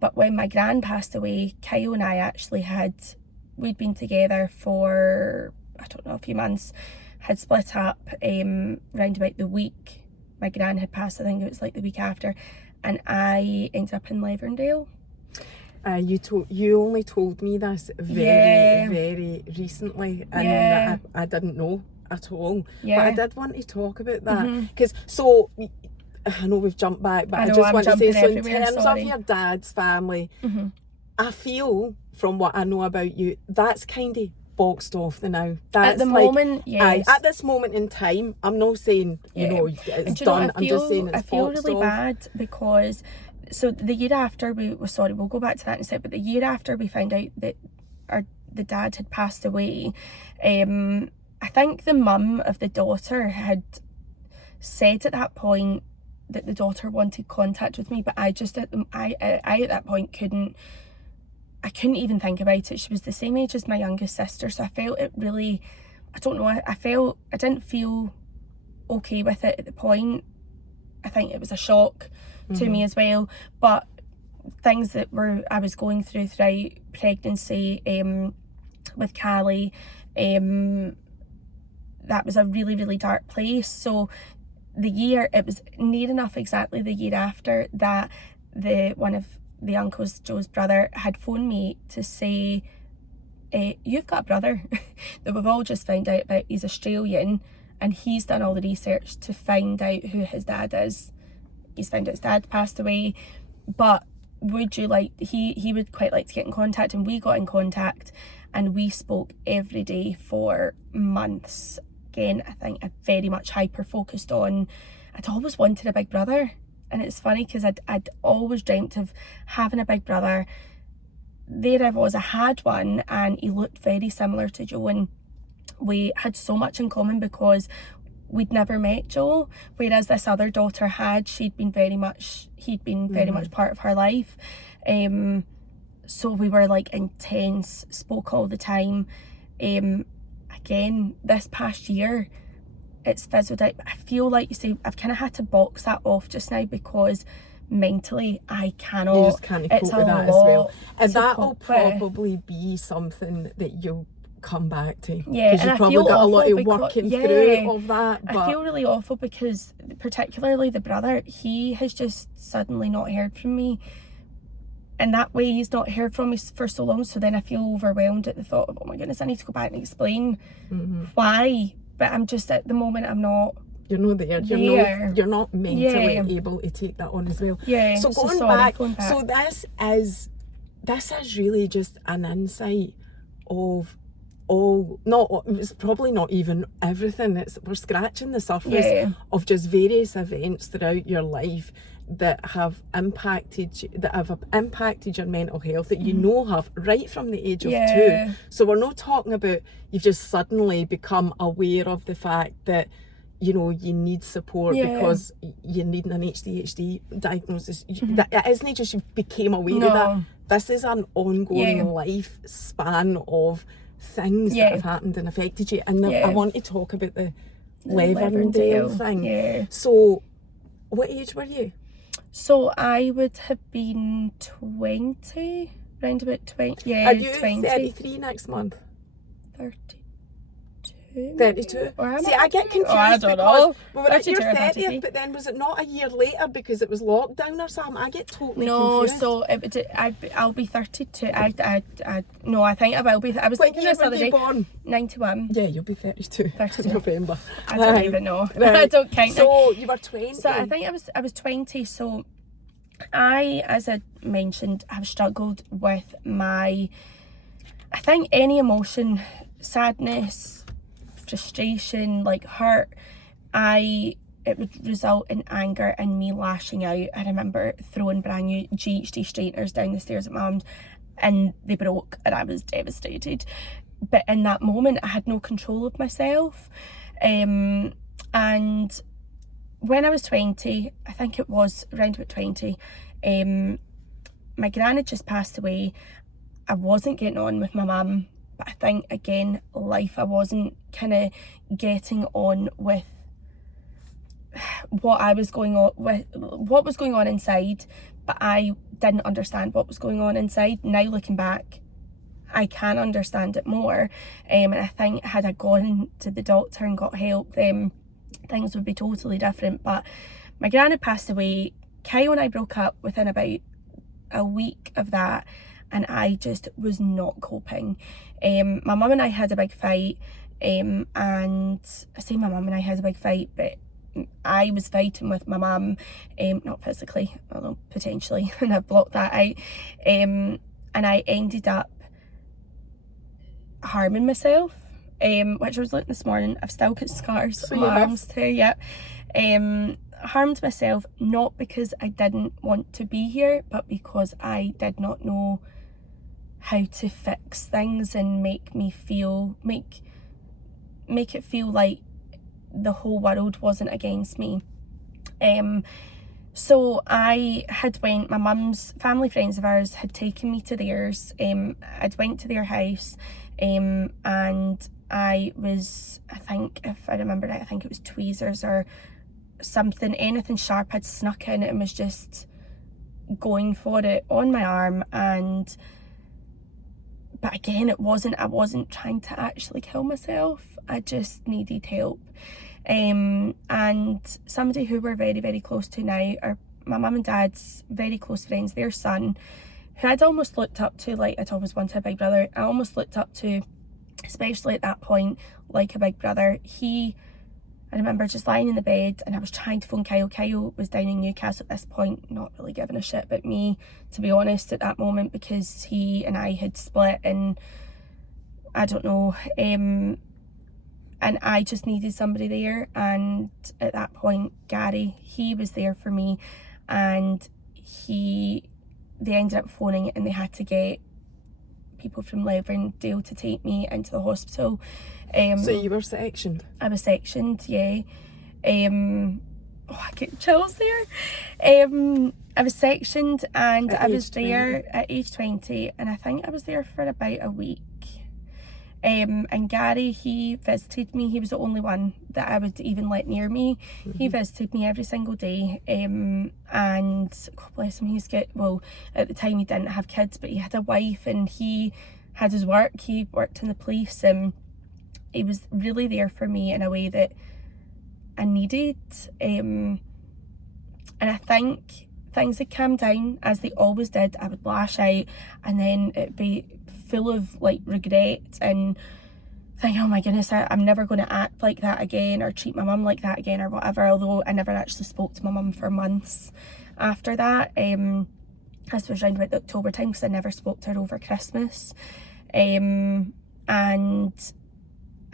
But when my gran passed away, Kyle and I actually we'd been together for, I don't know, a few months, had split up round about the week my gran had passed. I think it was like the week after, and I ended up in Leverdale. You only told me this very recently, and I didn't know at all. But I did want to talk about that, because so I know we've jumped back, but I just want to say, so in terms of your dad's family, I feel from what I know about you, that's kind of boxed off the now. That's at the moment, yes. At this moment in time, I'm not saying it's done. I'm just saying it's I feel boxed really off. bad, because so the year after we'll go back to that in a sec, but the year after we found out that the dad had passed away, I think the mum of the daughter had said at that point that the daughter wanted contact with me, but I at that point couldn't even think about it. She was the same age as my youngest sister, so I felt it really, I don't know, I didn't feel okay with it at the point. I think it was a shock to me as well, but things that I was going through throughout pregnancy, with Callie, that was a really dark place. So it was near enough exactly the year after that one of the uncles, Joe's brother, had phoned me to say, you've got a brother that we've all just found out about. He's Australian, and he's done all the research to find out who his dad is. He's found out his dad passed away, but would you like, he would quite like to get in contact. And we got in contact, and we spoke every day for months. Again, I think I very much hyper focused on, I'd always wanted a big brother. And it's funny, because I'd always dreamt of having a big brother. There I was, I had one, and he looked very similar to Joe, and we had so much in common because we'd never met Joe, whereas this other daughter he'd been very much part of her life. So we were like intense, spoke all the time. Again, this past year, it's fizzled out, but I feel like, you say, I've kind of had to box that off just now, because mentally I cannot. You just can't cope with that as well. And that'll probably be something that you'll come back to. Yeah, because you've probably got a lot of working through of that. But I feel really awful because particularly the brother, he has just suddenly not heard from me. And that way he's not heard from me for so long. So then I feel overwhelmed at the thought of, oh my goodness, I need to go back and explain why. But I'm just, at the moment, I'm not. You're not there. You're not mentally able to take that on as well. Yeah. So going back. So this is really just an insight of it's probably not even everything. We're scratching the surface of just various events throughout your life that have impacted your mental health, that you know have right from the age of 2. So we're not talking about you've just suddenly become aware of the fact that you need support because you're needing an ADHD diagnosis. It isn't just you became aware of that. This is an ongoing life span of things that have happened and affected you. And I want to talk about the Leverdale thing. Yeah. So what age were you? So I would have been 20, around about 20. Yeah, are you 20. 33 next month? 32. 32. See, I get confused I don't know. We were at your 30th, but then was it not a year later because it was lockdown or something? I get totally confused. So I'll be 32. No, I think I will be. I was thinking this the other day. Born? 91. Yeah, you'll be 32. 32. November. I don't even know. Right. I don't count. So you were 20. So I think I was 20. So I, as I mentioned, have struggled with I think any emotion, sadness, frustration, like hurt, it would result in anger and me lashing out. I remember throwing brand new ADHD straighteners down the stairs at mum's and they broke and I was devastated. But in that moment I had no control of myself. And when I was 20, I think it was around about 20, my gran had just passed away. I wasn't getting on with my mum. But I think, again, life, I wasn't kind of getting on with what was going on inside, but I didn't understand what was going on inside. Now looking back, I can understand it more, and I think had I gone to the doctor and got help, then things would be totally different. But my gran had passed away. Kyle and I broke up within about a week of that, and I just was not coping. My mum and I had a big fight, and I say my mum and I had a big fight, but I was fighting with my mum, not physically, although potentially, and I've blocked that out, and I ended up harming myself, which I was looking this morning. I've still got scars on my arms too, harmed myself, not because I didn't want to be here, but because I did not know how to fix things and make it feel like the whole world wasn't against me. So I had my mum's family friends of ours had taken me to theirs. I'd went to their house, and I was, I think, if I remember right, I think it was tweezers or something, anything sharp had snuck in and was just going for it on my arm. But again, I wasn't trying to actually kill myself. I just needed help. And somebody who we're very, very close to now are my mum and dad's very close friends, their son, who I'd almost looked up to, like I'd always wanted a big brother. I almost looked up to, especially at that point, like a big brother. I remember just lying in the bed and I was trying to phone Kyle. Kyle was down in Newcastle at this point, not really giving a shit about me, to be honest, at that moment, because he and I had split, and I don't know, and I just needed somebody there. And at that point, Gary, he was there for me, and they ended up phoning and they had to get people from Leverdale to take me into the hospital. So you were sectioned? I was sectioned, yeah. I get chills there. I was sectioned, and I was there at age 20, and I think I was there for about a week. And Gary, he visited me. He was the only one that I would even let near me. He visited me every single day. And God bless him, at the time he didn't have kids, but he had a wife and he had his work. He worked in the police, and he was really there for me in a way that I needed. And I think things had calmed down, as they always did. I would lash out, and then it'd be full of like regret and think, oh my goodness, I'm never going to act like that again or treat my mum like that again or whatever. Although I never actually spoke to my mum for months after that. This was around about the October time, because I never spoke to her over Christmas. And I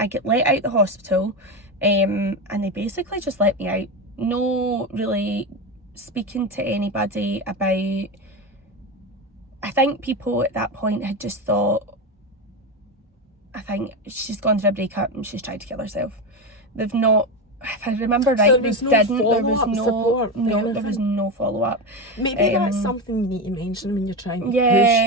get let out the hospital, and they basically just let me out. No really speaking to anybody about... I think people at that point had just thought, I think she's gone through a breakup and she's tried to kill herself. They've not, if I remember right, there was no follow-up. Maybe that's something you need to mention when you're trying to push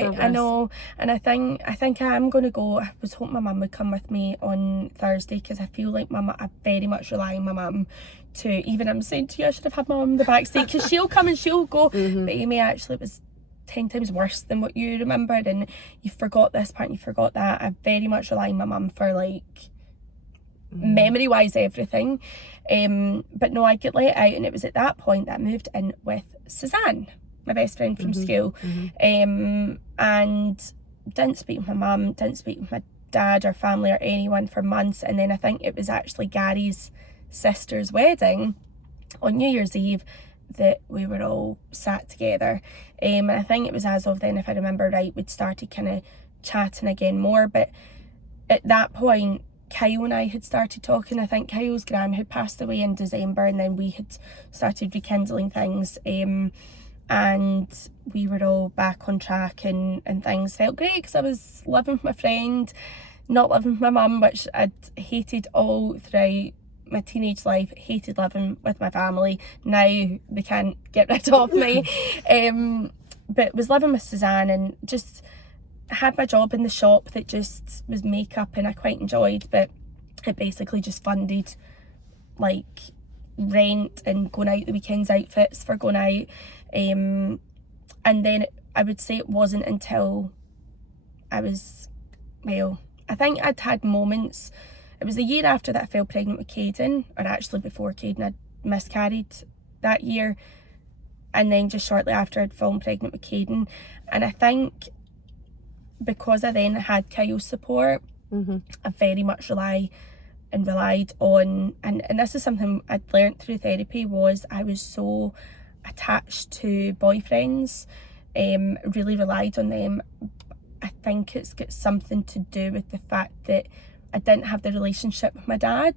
for this. I know, and I think I am going to go. I was hoping my mum would come with me on Thursday, because I feel like I very much rely on my mum to, even I'm saying to you, I should have had my mum in the back seat, because she'll come and she'll go. But Aimee, actually, it was 10 times worse than what you remembered, and you forgot this part and you forgot that. I very much rely on my mum for like memory wise everything. But no, I get let out, and it was at that point that I moved in with Suzanne, my best friend from school. And didn't speak with my mum, didn't speak with my dad or family or anyone for months. And then I think it was actually Gary's sister's wedding on New Year's Eve that we were all sat together. And I think it was as of then, if I remember right, we'd started kind of chatting again more. But at that point, Kyle and I had started talking. I think Kyle's gran had passed away in December, and then we had started rekindling things. And we were all back on track, and things felt great, because I was living with my friend, not living with my mum, which I'd hated all throughout my teenage life. Hated living with my family. Now they can't get rid of me. But was living with Suzanne, and just had my job in the shop that just was makeup, and I quite enjoyed, but it basically just funded like rent and going out the weekends, outfits for going out. And then I would say it wasn't until I think I'd had moments. It was the year after that I fell pregnant with Caden, or actually before Caden had miscarried that year, and then just shortly after I'd fallen pregnant with Caden. And I think because I then had Kyle's support, I very much relied on, and this is something I'd learnt through therapy, was I was so attached to boyfriends, really relied on them. I think it's got something to do with the fact that I didn't have the relationship with my dad,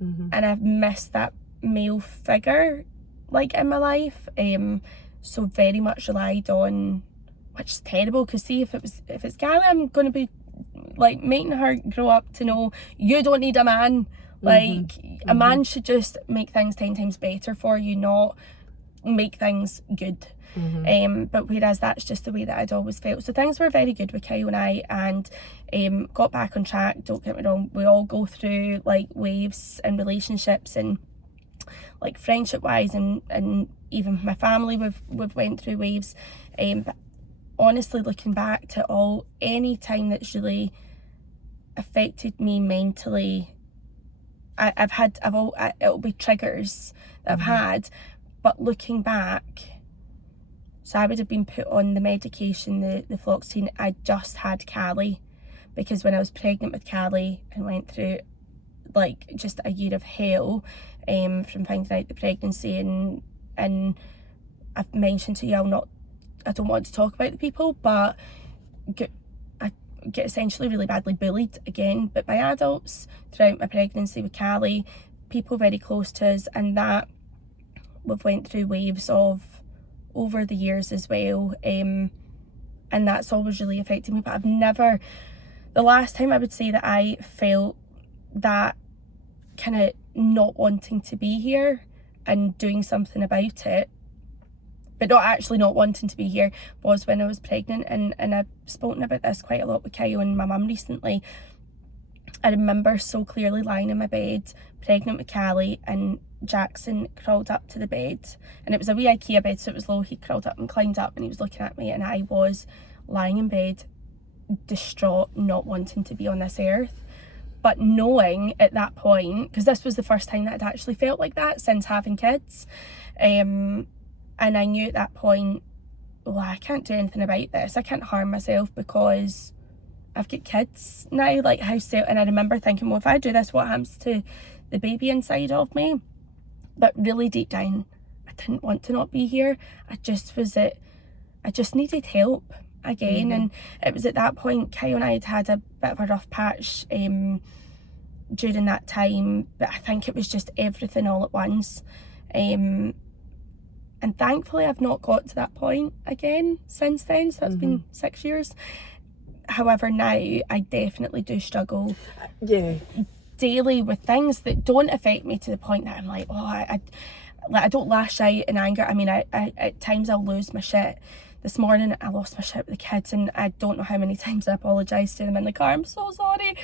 and I've missed that male figure like in my life. So very much relied on, which is terrible, because see, if it's Gally, I'm going to be like making her grow up to know you don't need a man. Like a man should just make things 10 times better for you, not make things good. But whereas that's just the way that I'd always felt. So things were very good with Kyle and I, and got back on track. Don't get me wrong, we all go through like waves in relationships, and like friendship wise, and even my family, we've went through waves. But honestly, looking back to any time that's really affected me mentally, it'll be triggers that I've had. But looking back, so I would have been put on the medication, the fluoxetine. I just had Callie, because when I was pregnant with Callie and went through like just a year of hell, from finding out the pregnancy, and I've mentioned to you, I don't want to talk about the people, but I get essentially really badly bullied again, but by adults throughout my pregnancy with Callie, people very close to us, and that we've went through waves of over the years as well, and that's always really affected me. But the last time I would say that I felt that kind of not wanting to be here and doing something about it, but not actually not wanting to be here, was when I was pregnant. And I've spoken about this quite a lot with Kyle and my mum recently. I remember so clearly lying in my bed, pregnant with Callie, and Jackson crawled up to the bed, and it was a wee IKEA bed, so it was low. He crawled up and climbed up, and he was looking at me, and I was lying in bed, distraught, not wanting to be on this earth, but knowing at that point, because this was the first time that I'd actually felt like that since having kids, and I knew at that point, well, I can't do anything about this. I can't harm myself because I've got kids now. Like, and I remember thinking, well, if I do this, what happens to the baby inside of me? But really deep down, I didn't want to not be here. I just needed help again. And it was at that point, Kyle and I had a bit of a rough patch during that time, but I think it was just everything all at once. And thankfully I've not got to that point again since then, so that's been 6 years. However, now I definitely do struggle daily with things that don't affect me to the point that I'm like, oh, I don't lash out in anger. I mean, I at times I'll lose my shit. This morning I lost my shit with the kids, and I don't know how many times I apologised to them in the car. I'm so sorry.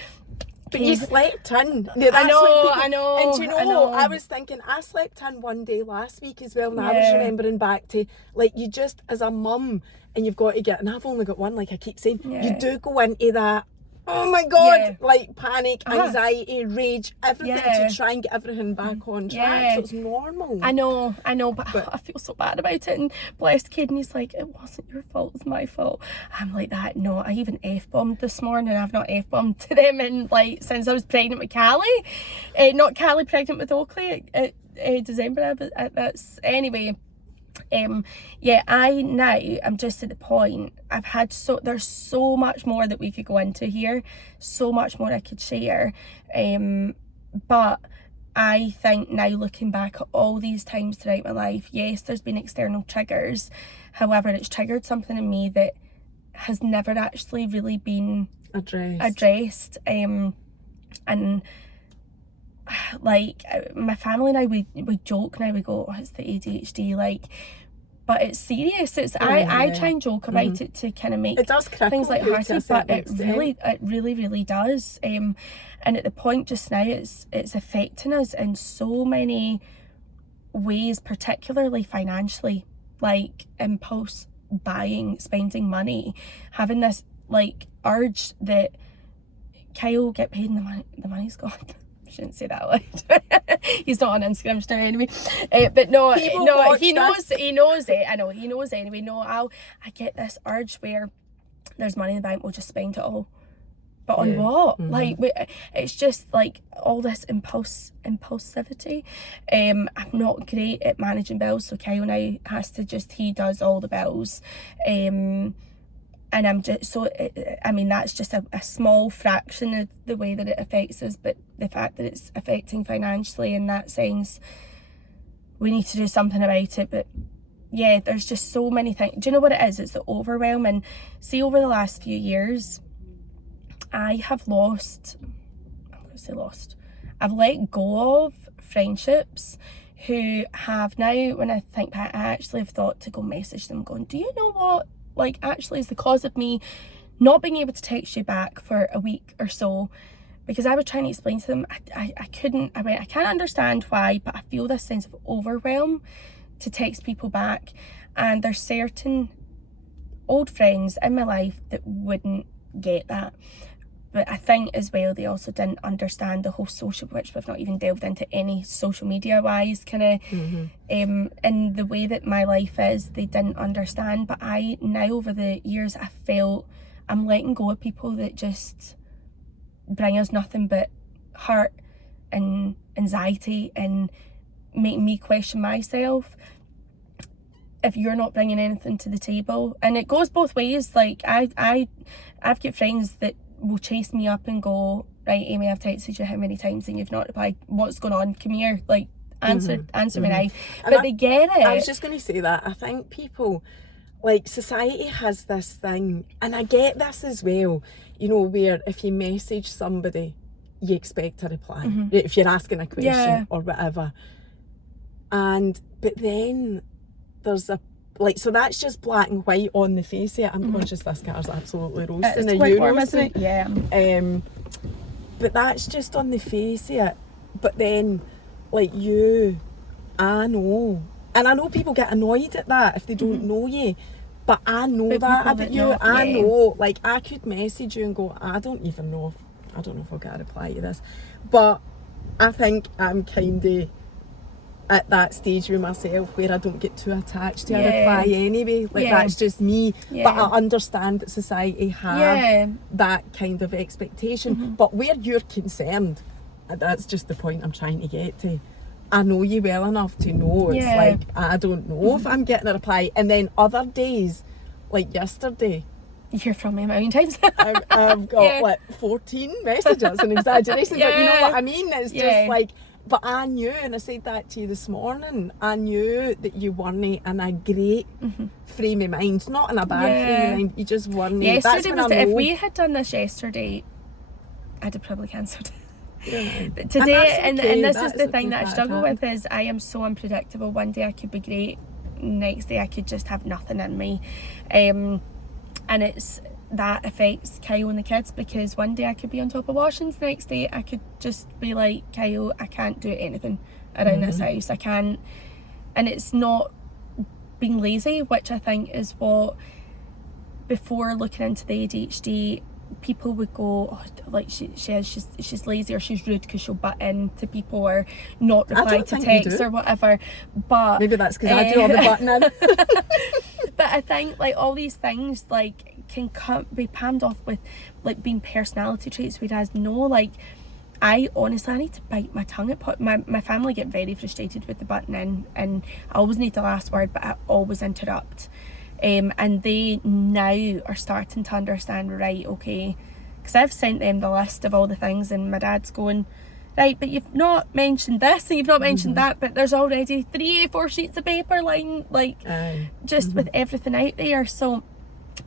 But you slept in. I know. And do you know, I was thinking, I slept in one day last week as well, and I was remembering back to, like, you just, as a mum, and you've got to get, and I've only got one, like I keep saying, you do go into that, oh my God, like panic, anxiety, rage, everything to try and get everything back on track. So it's normal. I know, but I feel so bad about it. And bless the kid, and he's like, it wasn't your fault, it's my fault. I'm like that. No, I even F-bombed this morning. I've not F-bombed to them in, like, since I was pregnant with Callie. Not Callie, pregnant with Oakley at December. That's anyway. I'm just at the point, there's so much more that we could go into here, so much more I could share, but I think now, looking back at all these times throughout my life, yes, there's been external triggers, however it's triggered something in me that has never actually really been addressed. And like, my family and I, we joke now, we go, oh, it's the ADHD, like, but it's serious. I try and joke about it to kind of make it does things light-hearted, but it really does. And at the point just now, it's affecting us in so many ways, particularly financially, like impulse buying, spending money, having this like urge that Kyle get paid and the money's gone. I shouldn't say that loud. He's not on Instagram now anyway. But no, he knows it. I know he knows anyway. No, I get this urge where there's money in the bank, we'll just spend it all. But on what? Like, it's just like all this impulsivity. I'm not great at managing bills, so Kyle now he does all the bills. And I'm just that's just a small fraction of the way that it affects us, but the fact that it's affecting financially in that sense, we need to do something about it. But yeah, there's just so many things. Do you know what it is? It's the overwhelm. And see, over the last few years, I have I've let go of friendships who have now, when I think back, I actually have thought to go message them going, do you know what? Like, actually is the cause of me not being able to text you back for a week or so, because I was trying to explain to them, I can't understand why, but I feel this sense of overwhelm to text people back, and there's certain old friends in my life that wouldn't get that. But I think as well, they also didn't understand the whole social, which we've not even delved into any social media wise, kind of, in the way that my life is, they didn't understand. But I, now over the years, I felt I'm letting go of people that just bring us nothing but hurt and anxiety and make me question myself. If you're not bringing anything to the table, and it goes both ways. Like, I've got friends that will chase me up and go, right, Aimee, I've texted you how many times and you've not replied, what's going on, come here, like, answer me now. But they get it. I was just going to say that I think people, like, society has this thing, and I get this as well, you know, where if you message somebody, you expect a reply, if you're asking a question or whatever, but then there's so that's just black and white on the face of it. I'm conscious this car's absolutely roasting. It's quite warm, isn't it? Yeah. But that's just on the face of it. But then, like you, I know. And I know people get annoyed at that if they don't know you. But I know that about you. I know. Like, I could message you and go, I don't know if I'll get a reply to this. But I think I'm kind of at that stage with myself where I don't get too attached to a reply anyway. Like, that's just me. But I understand that society have that kind of expectation. But where you're concerned, that's just the point I'm trying to get to. I know you well enough to know it's like, I don't know if I'm getting a reply. And then other days, like yesterday, you hear from me a million times. I've got 14 messages, an exaggeration, but you know what I mean? It's just like, but I knew, and I said that to you this morning, I knew that you weren't in a great frame of mind, not in a bad frame of mind, you just weren't. Yesterday was if we had done this yesterday, I'd have probably cancelled. But today, and this is the thing that I struggle with, is I am so unpredictable. One day I could be great, next day I could just have nothing in me, and it's that affects Kyle and the kids, because one day I could be on top of washings, the next day I could just be like, Kyle, I can't do anything around this house, I can't. And it's not being lazy, which I think is what, before looking into the ADHD, people would go, oh, like she's lazy, or she's rude because she'll butt in to people or not reply to texts or whatever. But maybe that's because I do all the butting in. But I think like all these things like can be palmed off with like being personality traits, whereas no, like I need to bite my tongue at my family get very frustrated with the button in, and I always need the last word, but I always interrupt. And they now are starting to understand, right, okay, because I've sent them the list of all the things, and my dad's going, right, but you've not mentioned this and you've not mentioned that, but there's already 3 or 4 sheets of paper lying, like, just with everything out there. So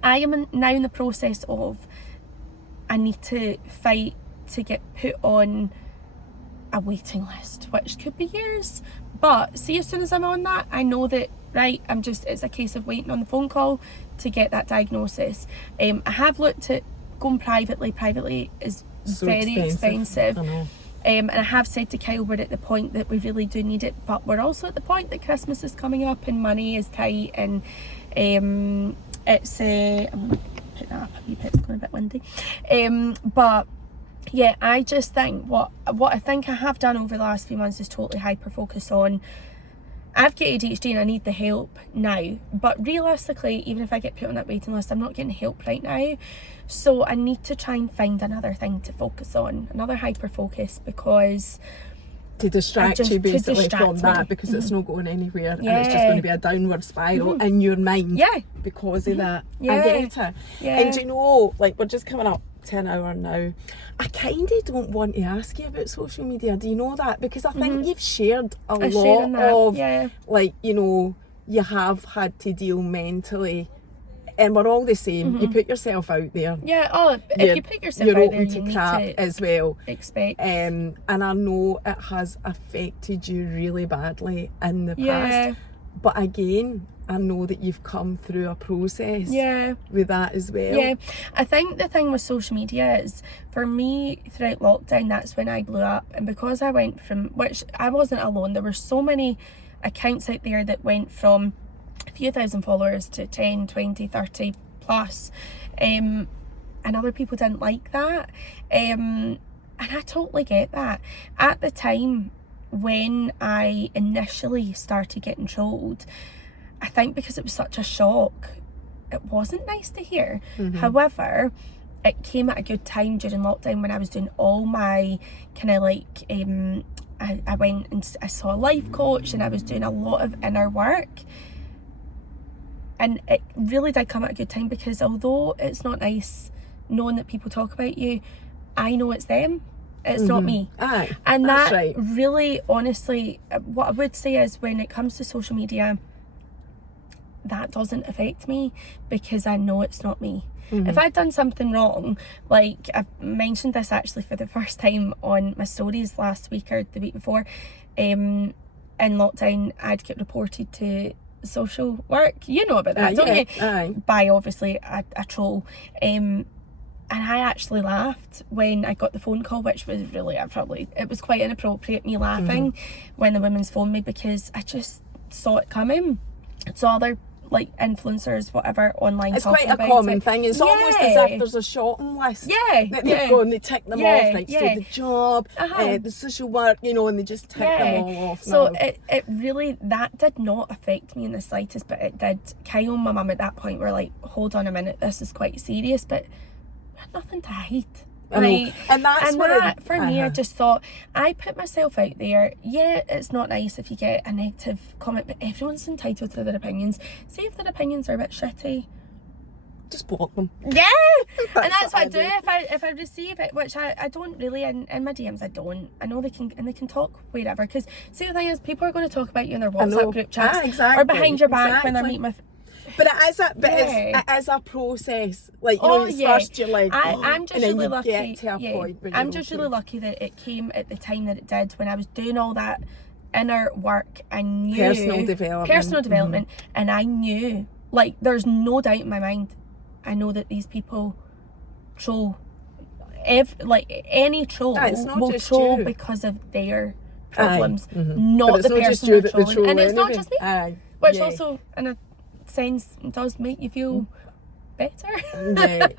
I am now in the process of, I need to fight to get put on a waiting list, which could be years, but see, as soon as I'm on that, I know that, right, it's a case of waiting on the phone call to get that diagnosis. I have looked at going privately is so very expensive. I know. And I have said to Kyle, we're at the point that we really do need it, but we're also at the point that Christmas is coming up and money is tight, and it's I'm going to put that up a wee bit, it's going a bit windy, but yeah, I just think what I think I have done over the last few months is totally hyper focus on, I've got ADHD and I need the help now, but realistically, even if I get put on that waiting list, I'm not getting help right now. So I need to try and find another thing to focus on, another hyper focus, because to distract you basically from that, because it's not going anywhere, and it's just going to be a downward spiral in your mind because of that. I get it. And you know, like, we're just coming up to an hour now. I kind of don't want to ask you about social media, do you know that? Because I think you've shared a lot of like, you know, you have had to deal mentally, and we're all the same. You put yourself out there. If you put yourself out there, you're open to crap as well. Expect. And I know it has affected you really badly in the past. But again, I know that you've come through a process with that as well. Yeah, I think the thing with social media is, for me, throughout lockdown, that's when I blew up. And because I went from, which I wasn't alone, there were so many accounts out there that went from a few thousand followers to 10, 20, 30 plus. And other people didn't like that. And I totally get that. At the time, when I initially started getting trolled, I think because it was such a shock, it wasn't nice to hear. However, it came at a good time during lockdown when I was doing all my kind of like, I went and I saw a life coach, and I was doing a lot of inner work. And it really did come at a good time, because although it's not nice knowing that people talk about you, I know it's them. It's not me. And that really, honestly, what I would say is, when it comes to social media, that doesn't affect me, because I know it's not me. If I'd done something wrong, like I mentioned this actually for the first time on my stories last week or the week before, in lockdown, I'd get reported to social work. You know about that, don't you? By obviously a troll. And I actually laughed when I got the phone call, which was really, it was quite inappropriate, me laughing when the women's phoned me, because I just saw it coming. Saw other like influencers, whatever, online. It's quite a common thing. It's almost as if there's a shopping list. That they go and they tick them off, like so the job, the social work, you know, and they just tick them all off. So it really, that did not affect me in the slightest, but it did. Kyle and my mum at that point were like, hold on a minute, this is quite serious, but we had nothing to hide. Right? And that for me, I just thought, I put myself out there. Yeah, it's not nice if you get a negative comment, but everyone's entitled to their opinions. See if their opinions are a bit shitty, just block them. Yeah, and that's what I do. If I receive it, which I don't really in my DMs, I don't. I know they can talk wherever, because see, the thing is, people are going to talk about you in their WhatsApp group chats or behind your back when they're meeting with. But it is a process. Like, you know, first you're like, I'm just really lucky. Get to a point where I'm just really lucky that it came at the time that it did, when I was doing all that inner work. I knew personal development, and I knew, like, there's no doubt in my mind, I know that these people troll. Any troll will troll because of their problems, not the person they're trolling. And it's not just me, which also in a sense does make you feel better.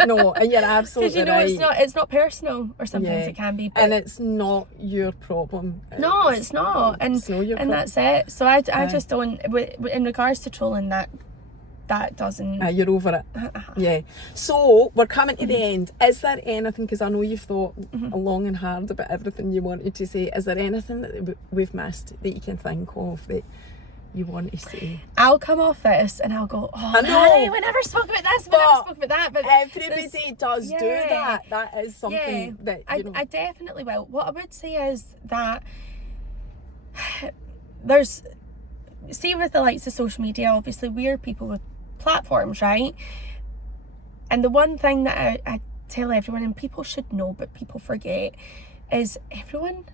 No, and you're absolutely because you know it's not personal, or sometimes it can be, but and it's not your problem. No, it's not, and that's it. So I just don't, in regards to trolling, that doesn't. You're over it. So we're coming to the end. Is there anything, because I know you've thought long and hard about everything you wanted to say, is there anything that we've missed that you can think of that you want to say? I'll come off this and I'll go, honey, we never spoke about this, we never spoke about that. But everybody does do that. That is something that, you know. I definitely will. What I would say is that there's, see, with the likes of social media, obviously we're people with platforms, right? And the one thing that I tell everyone, and people should know but people forget, is everyone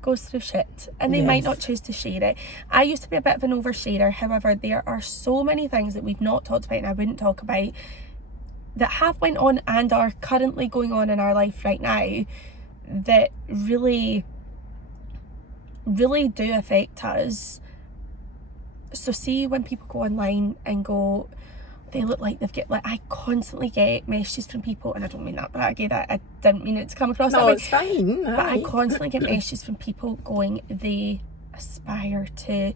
goes through shit, and they might not choose to share it. I used to be a bit of an oversharer. However, there are so many things that we've not talked about and I wouldn't talk about that have went on and are currently going on in our life right now that really, really do affect us. So see, when people go online and go, they look like they've got, like, I constantly get messages from people, and I don't mean that badly, that I didn't mean it to come across that way. No, it's fine. But I constantly get messages from people going, they aspire to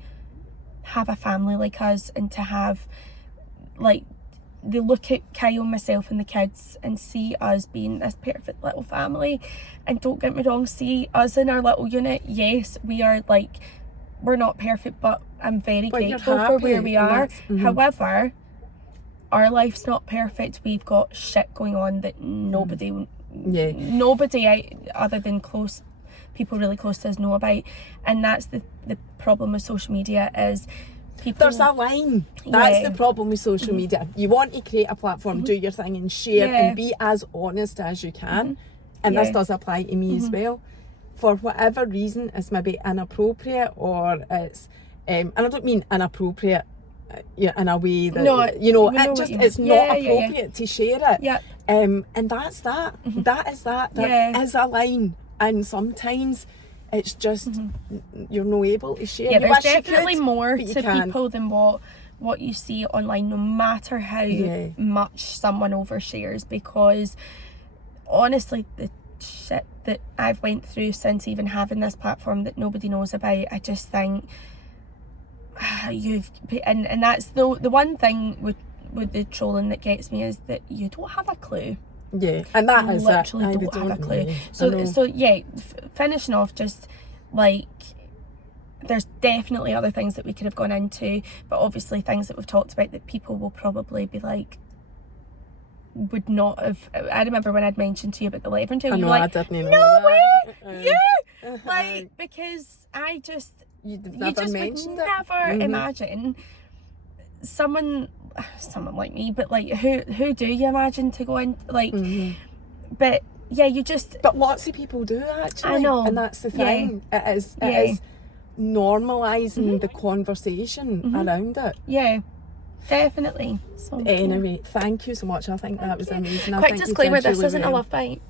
have a family like us, and to have, like, they look at Kyle and myself and the kids and see us being this perfect little family. And don't get me wrong, see us in our little unit, yes, we are, like, we're not perfect, but I'm very grateful for where we are. However, our life's not perfect. We've got shit going on that nobody other than close people really close to us know about. And that's the problem with social media, is people, there's a line. That's the problem with social media. You want to create a platform, do your thing and share and be as honest as you can. And this does apply to me as well. For whatever reason, it's maybe inappropriate, or it's and I don't mean inappropriate in a way that it's not appropriate to share it. And that's that. That is that. There is a line, and sometimes it's just you're not able to share. There's definitely more to people than what you see online, no matter how much someone overshares, because honestly, the shit that I've went through since even having this platform that nobody knows about, I just think and that's the one thing with the trolling that gets me, is that you don't have a clue. And that is literally don't have a clue. So finishing off, just like, there's definitely other things that we could have gone into, but obviously things that we've talked about that people will probably be like, would not have. I remember when I'd mentioned to you about the Levern tail, you were like, no way, like, because I just, you just would never imagine someone like me, but like who do you imagine to go in, like, but but lots of people do, actually. I know, and that's the thing. It is normalising the conversation around it. Definitely. So anyway, thank you so much. I think that was amazing. Quick disclaimer, this isn't a love bite.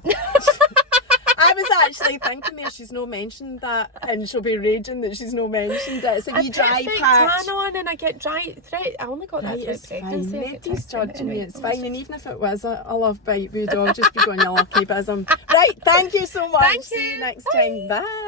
I was actually thinking there, she's no mentioned that, and she'll be raging that she's no mentioned it. It's a wee dry patch. Tan on and I get dry throat. I only got that through pregnancy. Nobody's judging me, it's fine. And even if it was a love bite, we'd all just be going, you're lucky, Bism. Right, thank you so much. Thank you. See you next time. Bye.